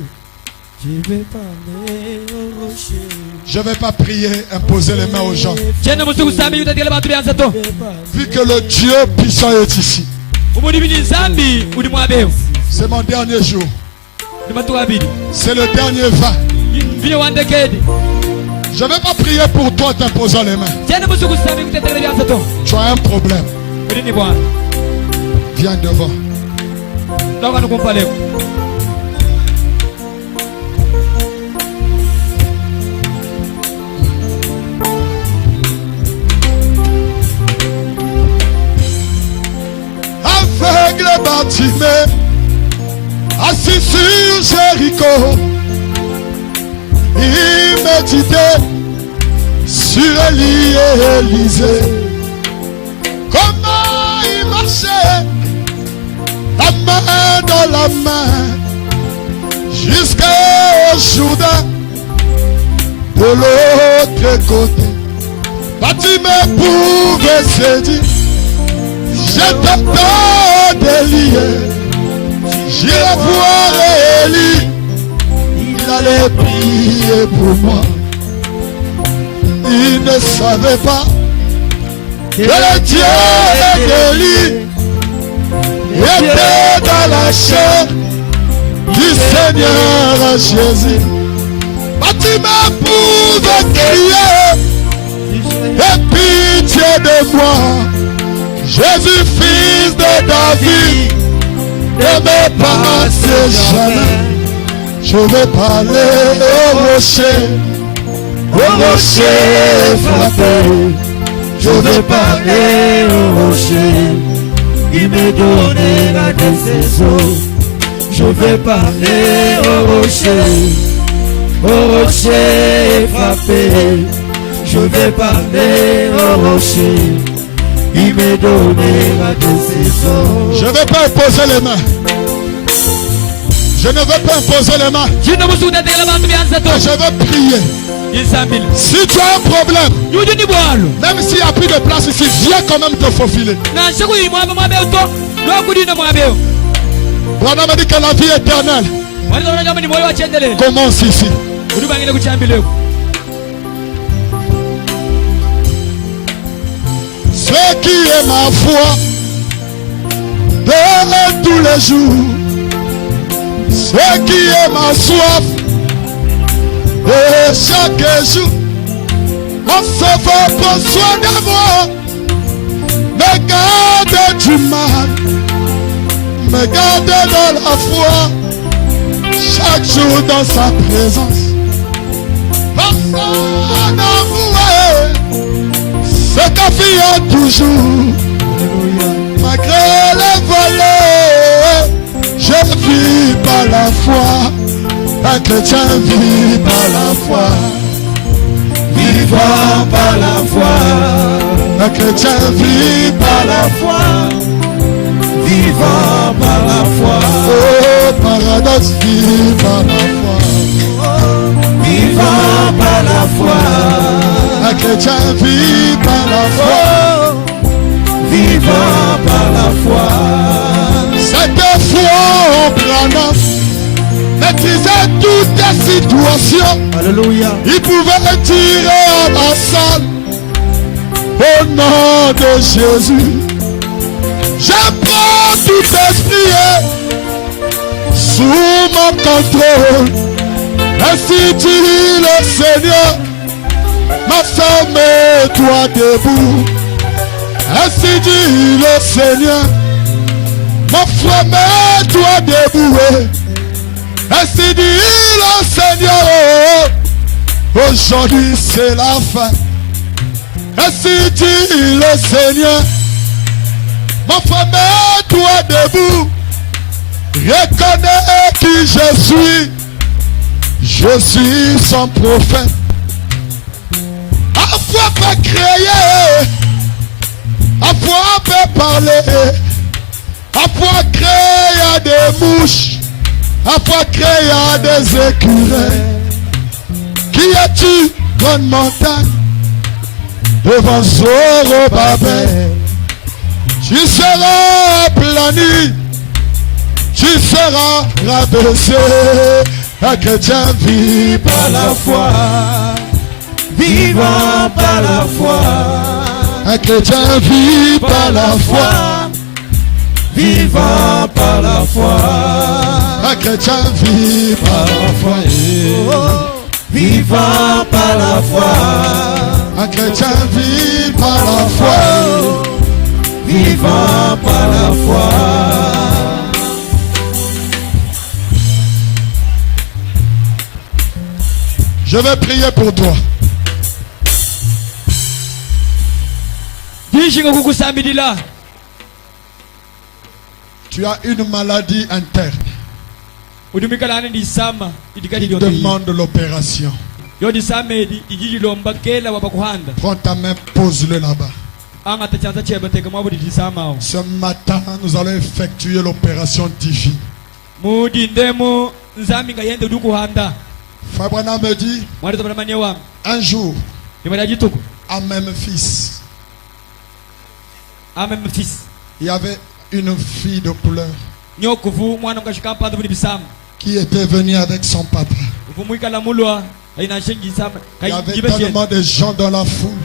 Je vais parler au rocher. Je ne vais pas prier, imposer les mains aux gens. Vu que le Dieu puissant est ici. C'est mon dernier jour. C'est le dernier vin. Je ne vais pas prier pour toi t'imposant les mains. Tu as un problème. Viens devant. Aveugle Bartimée, assis sur Jéricho, il méditait sur Élie et Élisée. Comment il marchait, la main dans la main, jusqu'au Jourdain, de l'autre côté. Bartimée pouvait se dire, j'ai tant d'Élie, j'irai voir Élie, il allait prier pour moi. Il ne savait pas que le Dieu d'Élie était dans la chair du Seigneur Jésus. Bartimée pouvait crier, aie pitié de moi, Jésus fils de David, ne me passe jamais. Je vais parler au rocher frappé. Je vais parler au rocher, il me donnera de ses eaux. Je vais parler au rocher frappé. Je vais parler au rocher, il me donnera de ses eaux. Je ne vais pas imposer les mains. Je ne veux pas imposer les mains. Je veux prier. Si tu as un problème, même s'il n'y a plus de place ici, viens quand même te faufiler. Branham dit que la vie éternelle commence ici. Ce qui est ma foi de tous les jours, ce qui est ma soif et chaque jour, mon sauveur prend soin de moi, me garde du mal, me garde dans la foi, chaque jour dans sa présence. Personne n'avoué, c'est ta fille toujours, malgré les volets, je vis par la foi. Un chrétien vit par la foi, vivant par la foi. Un chrétien vit par la foi, vivant par la foi. Oh, paradoxe, vit par la foi, vivant par la foi. Un chrétien vit par la foi, vivant par la foi. Cette foi en prenant maîtrisait toutes les situations. Alléluia. Il pouvait tirer à la salle au nom de Jésus. Je prends tout esprit sous mon contrôle. Ainsi dit le Seigneur, ma femme, mets-toi debout. Ainsi dit le Seigneur, ma frère, mets-toi debout. Ainsi dit le Seigneur, aujourd'hui c'est la fin. Ainsi dit le Seigneur, ma frère, mets-toi debout. Reconnais qui je suis. Je suis son prophète. À fois pas créer, à fois pas parler, à fois créer des mouches, à fois créer des écureuils. Qui es-tu, grande montagne, devant Zorobabel? Tu seras aplani, tu seras rabaissé. Un chrétien vit par la foi, vivant par la foi. Un chrétien vit par la foi, vivant par la foi. Un chrétien vit par la foi, vivant par la foi. Un chrétien vit par la foi, vivant par la foi. Je vais prier pour toi. Tu as une maladie interne. Tu demandes l'opération. Prends ta main, pose-le là-bas. Ce matin, nous allons effectuer l'opération divine. Fabrana me dit, un jour, à Memphis, il y avait une fille de couleur qui était venue avec son papa. Il y avait tellement de gens dans la foule.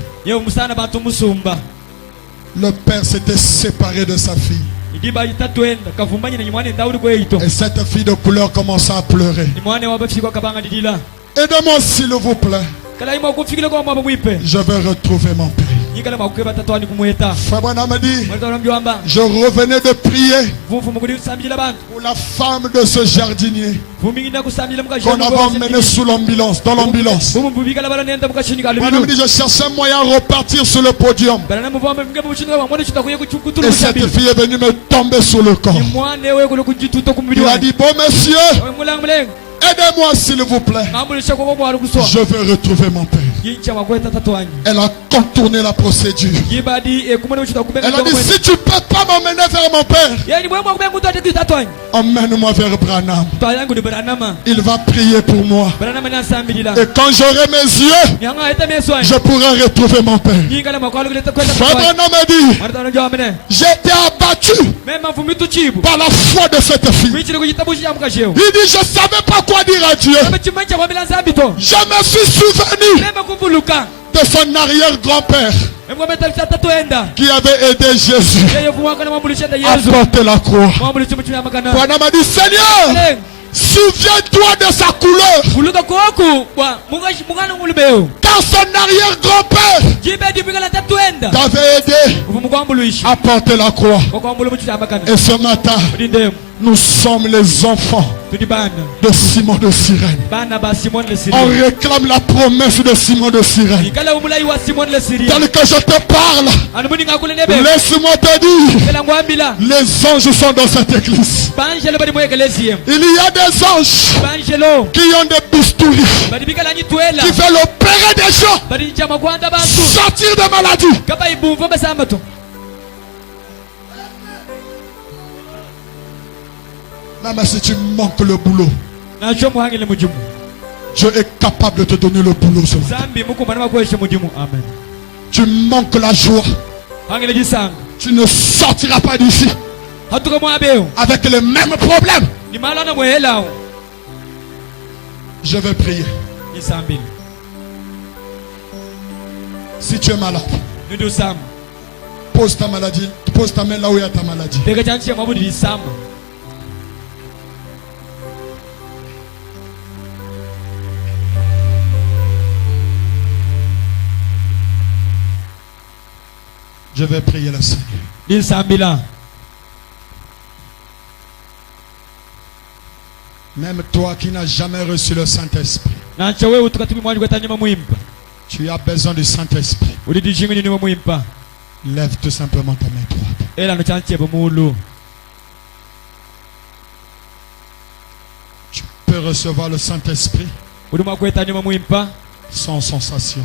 Le père s'était séparé de sa fille. Et cette fille de couleur commença à pleurer. Aidez-moi s'il vous plaît. Je vais retrouver mon père. Fabrana me dit, je revenais de prier pour la femme de ce jardinier qu'on avait emmené sous l'ambulance, dans l'ambulance. Fabrana me dit, je cherchais un moyen de repartir sur le podium. Et cette fille est venue me tomber sur le corps. Il a dit, bon monsieur, aidez-moi s'il vous plaît. Je veux retrouver mon père. Elle a contourné la procédure. Elle a dit, si tu ne peux pas m'emmener vers mon père, emmène-moi vers Branham. Il va prier pour moi. Et quand j'aurai mes yeux, je pourrai retrouver mon père. Branham m'a dit, j'étais abattu par la foi de cette fille. Il dit, je ne savais pas quoi dire à Dieu. Je me suis souvenu de son arrière-grand-père qui avait aidé Jésus à porter la croix. Branham m'a dit, Seigneur, souviens-toi de sa couleur. Car son arrière-grand-père t'avait aidé à porter la croix. Et ce matin, nous sommes les enfants de Simon de Cyrène. On réclame la promesse de Simon de Cyrène. Tel que je te parle, laisse-moi te dire, les anges sont dans cette église. Il y a des anges qui ont des bistouris, qui veulent opérer des gens, sortir de maladie. Même si tu manques le boulot, Dieu est capable de te donner le boulot. Tu manques la joie, tu ne sortiras pas d'ici avec les mêmes problèmes. Je vais prier. Si tu es malade, pose ta maladie, pose ta main là où il y a ta maladie. Je vais prier le Seigneur. Même toi qui n'as jamais reçu le Saint-Esprit, tu as besoin du Saint-Esprit. Lève tout simplement ta main droite. Tu peux recevoir le Saint-Esprit sans sensation.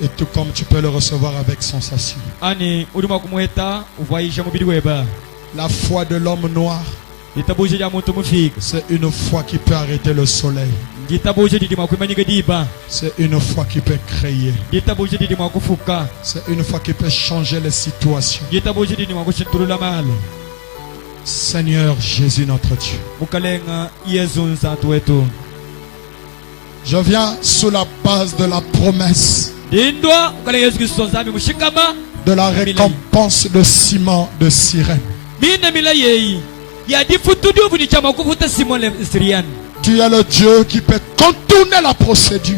Et tout comme tu peux le recevoir avec sensation. La foi de l'homme noir, c'est une foi qui peut arrêter le soleil. C'est une foi qui peut créer. C'est une foi qui peut changer les situations. Seigneur Jésus notre Dieu, je viens sous la base de la promesse de la récompense de Simon de Cyrène. Tu es le Dieu qui peut contourner la procédure.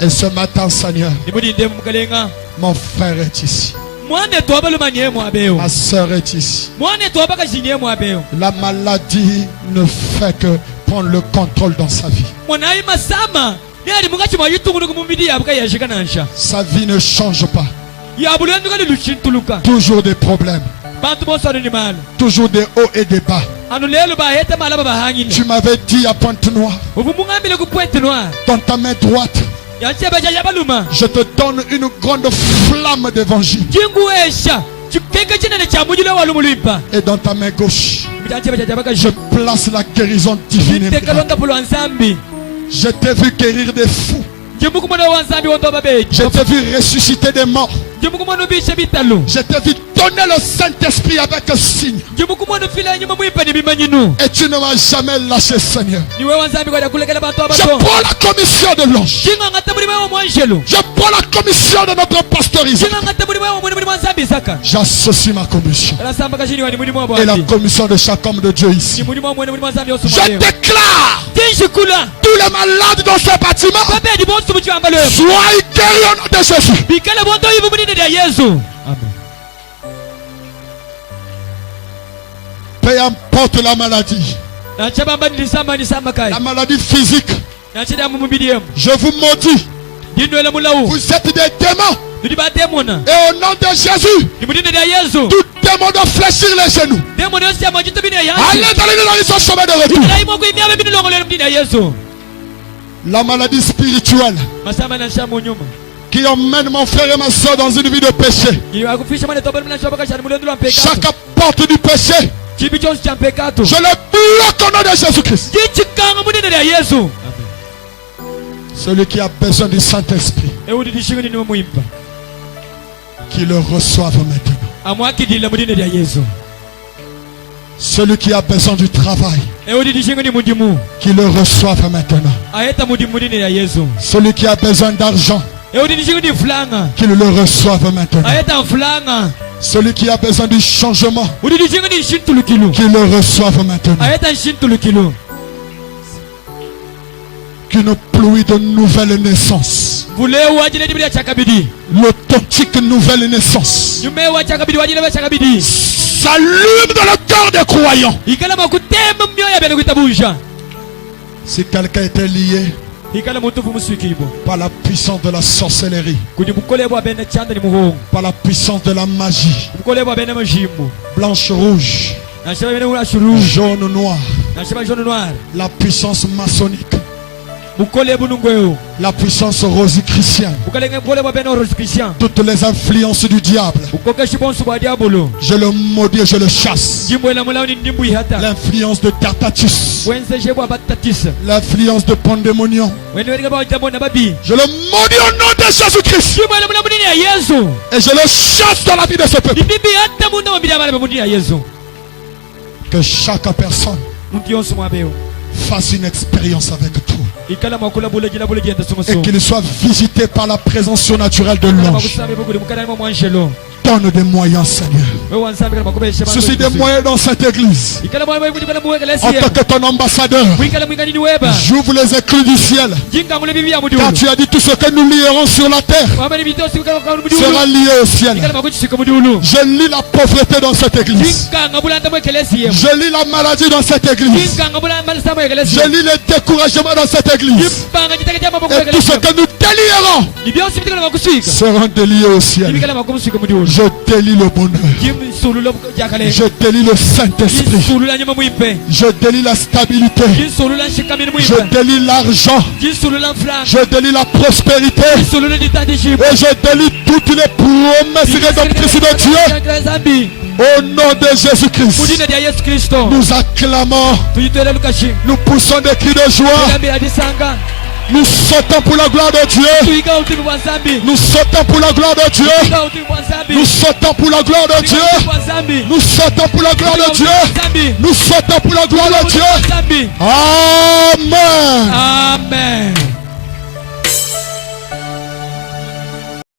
Et ce matin, Seigneur, mon frère est ici. Ma soeur est ici. La maladie ne fait que prendre le contrôle dans sa vie. Sa vie ne change pas. Toujours des problèmes. Toujours des hauts et des bas. Tu m'avais dit à Pointe-Noire, dans ta main droite, je te donne une grande flamme d'évangile. Et dans ta main gauche, je place la guérison divine. Je t'ai vu guérir des fous. Je t'ai vu ressusciter des morts. Je t'ai vu donner le Saint-Esprit avec un signe. Et tu ne m'as jamais lâché, Seigneur. Je prends la commission de l'ange. Je prends la commission de notre pastorisme. J'associe ma commission et la commission de chaque homme de Dieu ici. Je déclare tous les malades dans ce bâtiment soient guéris au nom de Jésus. Amen. Peu importe la maladie, la maladie physique, je vous maudis. Vous êtes des démons. Et au nom de Jésus, tout démon doit fléchir les genoux. Allez dans son chemin de retour. La maladie spirituelle qui emmène mon frère et ma soeur dans une vie de péché. Chaque porte du péché, je le bloque au nom de Jésus-Christ. Celui qui a besoin du Saint-Esprit, qu'il le reçoive maintenant. Celui qui a besoin du travail, qu'il le reçoive maintenant. Celui qui a besoin d'argent, qu'il le reçoive maintenant. Celui qui a besoin du changement, qu'il le reçoive maintenant. Qu'une pluie de nouvelle naissance, l'authentique nouvelle naissance, s'allume dans le cœur des croyants. Si quelqu'un était lié par la puissance de la sorcellerie, par la puissance de la magie, blanche, rouge, jaune, noir, la puissance maçonnique, la puissance rosicrucienne, toutes les influences du diable, je le maudis et je le chasse. L'influence de Tartatus, l'influence de Pandémonium, je le maudis au nom de Jésus-Christ et je le chasse dans la vie de ce peuple. Que chaque personne fasse une expérience avec toi et qu'il soit visité par la présence surnaturelle de l'ange. donne des moyens, Seigneur. Ceci des moyens dans cette église. En tant que ton ambassadeur, j'ouvre les éclus du ciel. Car tu as dit tout ce que nous lierons sur la terre sera lié au ciel. Je lis la pauvreté dans cette église. Je lis la maladie dans cette église. Je lis le découragement dans cette église. Et tout ce que nous délierons seront déliés au ciel. Je délie le bonheur. Je délie le Saint-Esprit. Je délie la stabilité. Je délie l'argent. Je délie la prospérité. Et je délie toutes les promesses rédemptrices de Dieu. Au nom de Jésus-Christ, nous acclamons, nous poussons des cris de joie. Nous sautons pour la gloire de Dieu. Nous sautons pour la gloire de Dieu. Nous sautons pour la gloire de Dieu. Nous sautons pour la gloire de Dieu. Nous sautons pour la gloire de Dieu. Amen. Amen.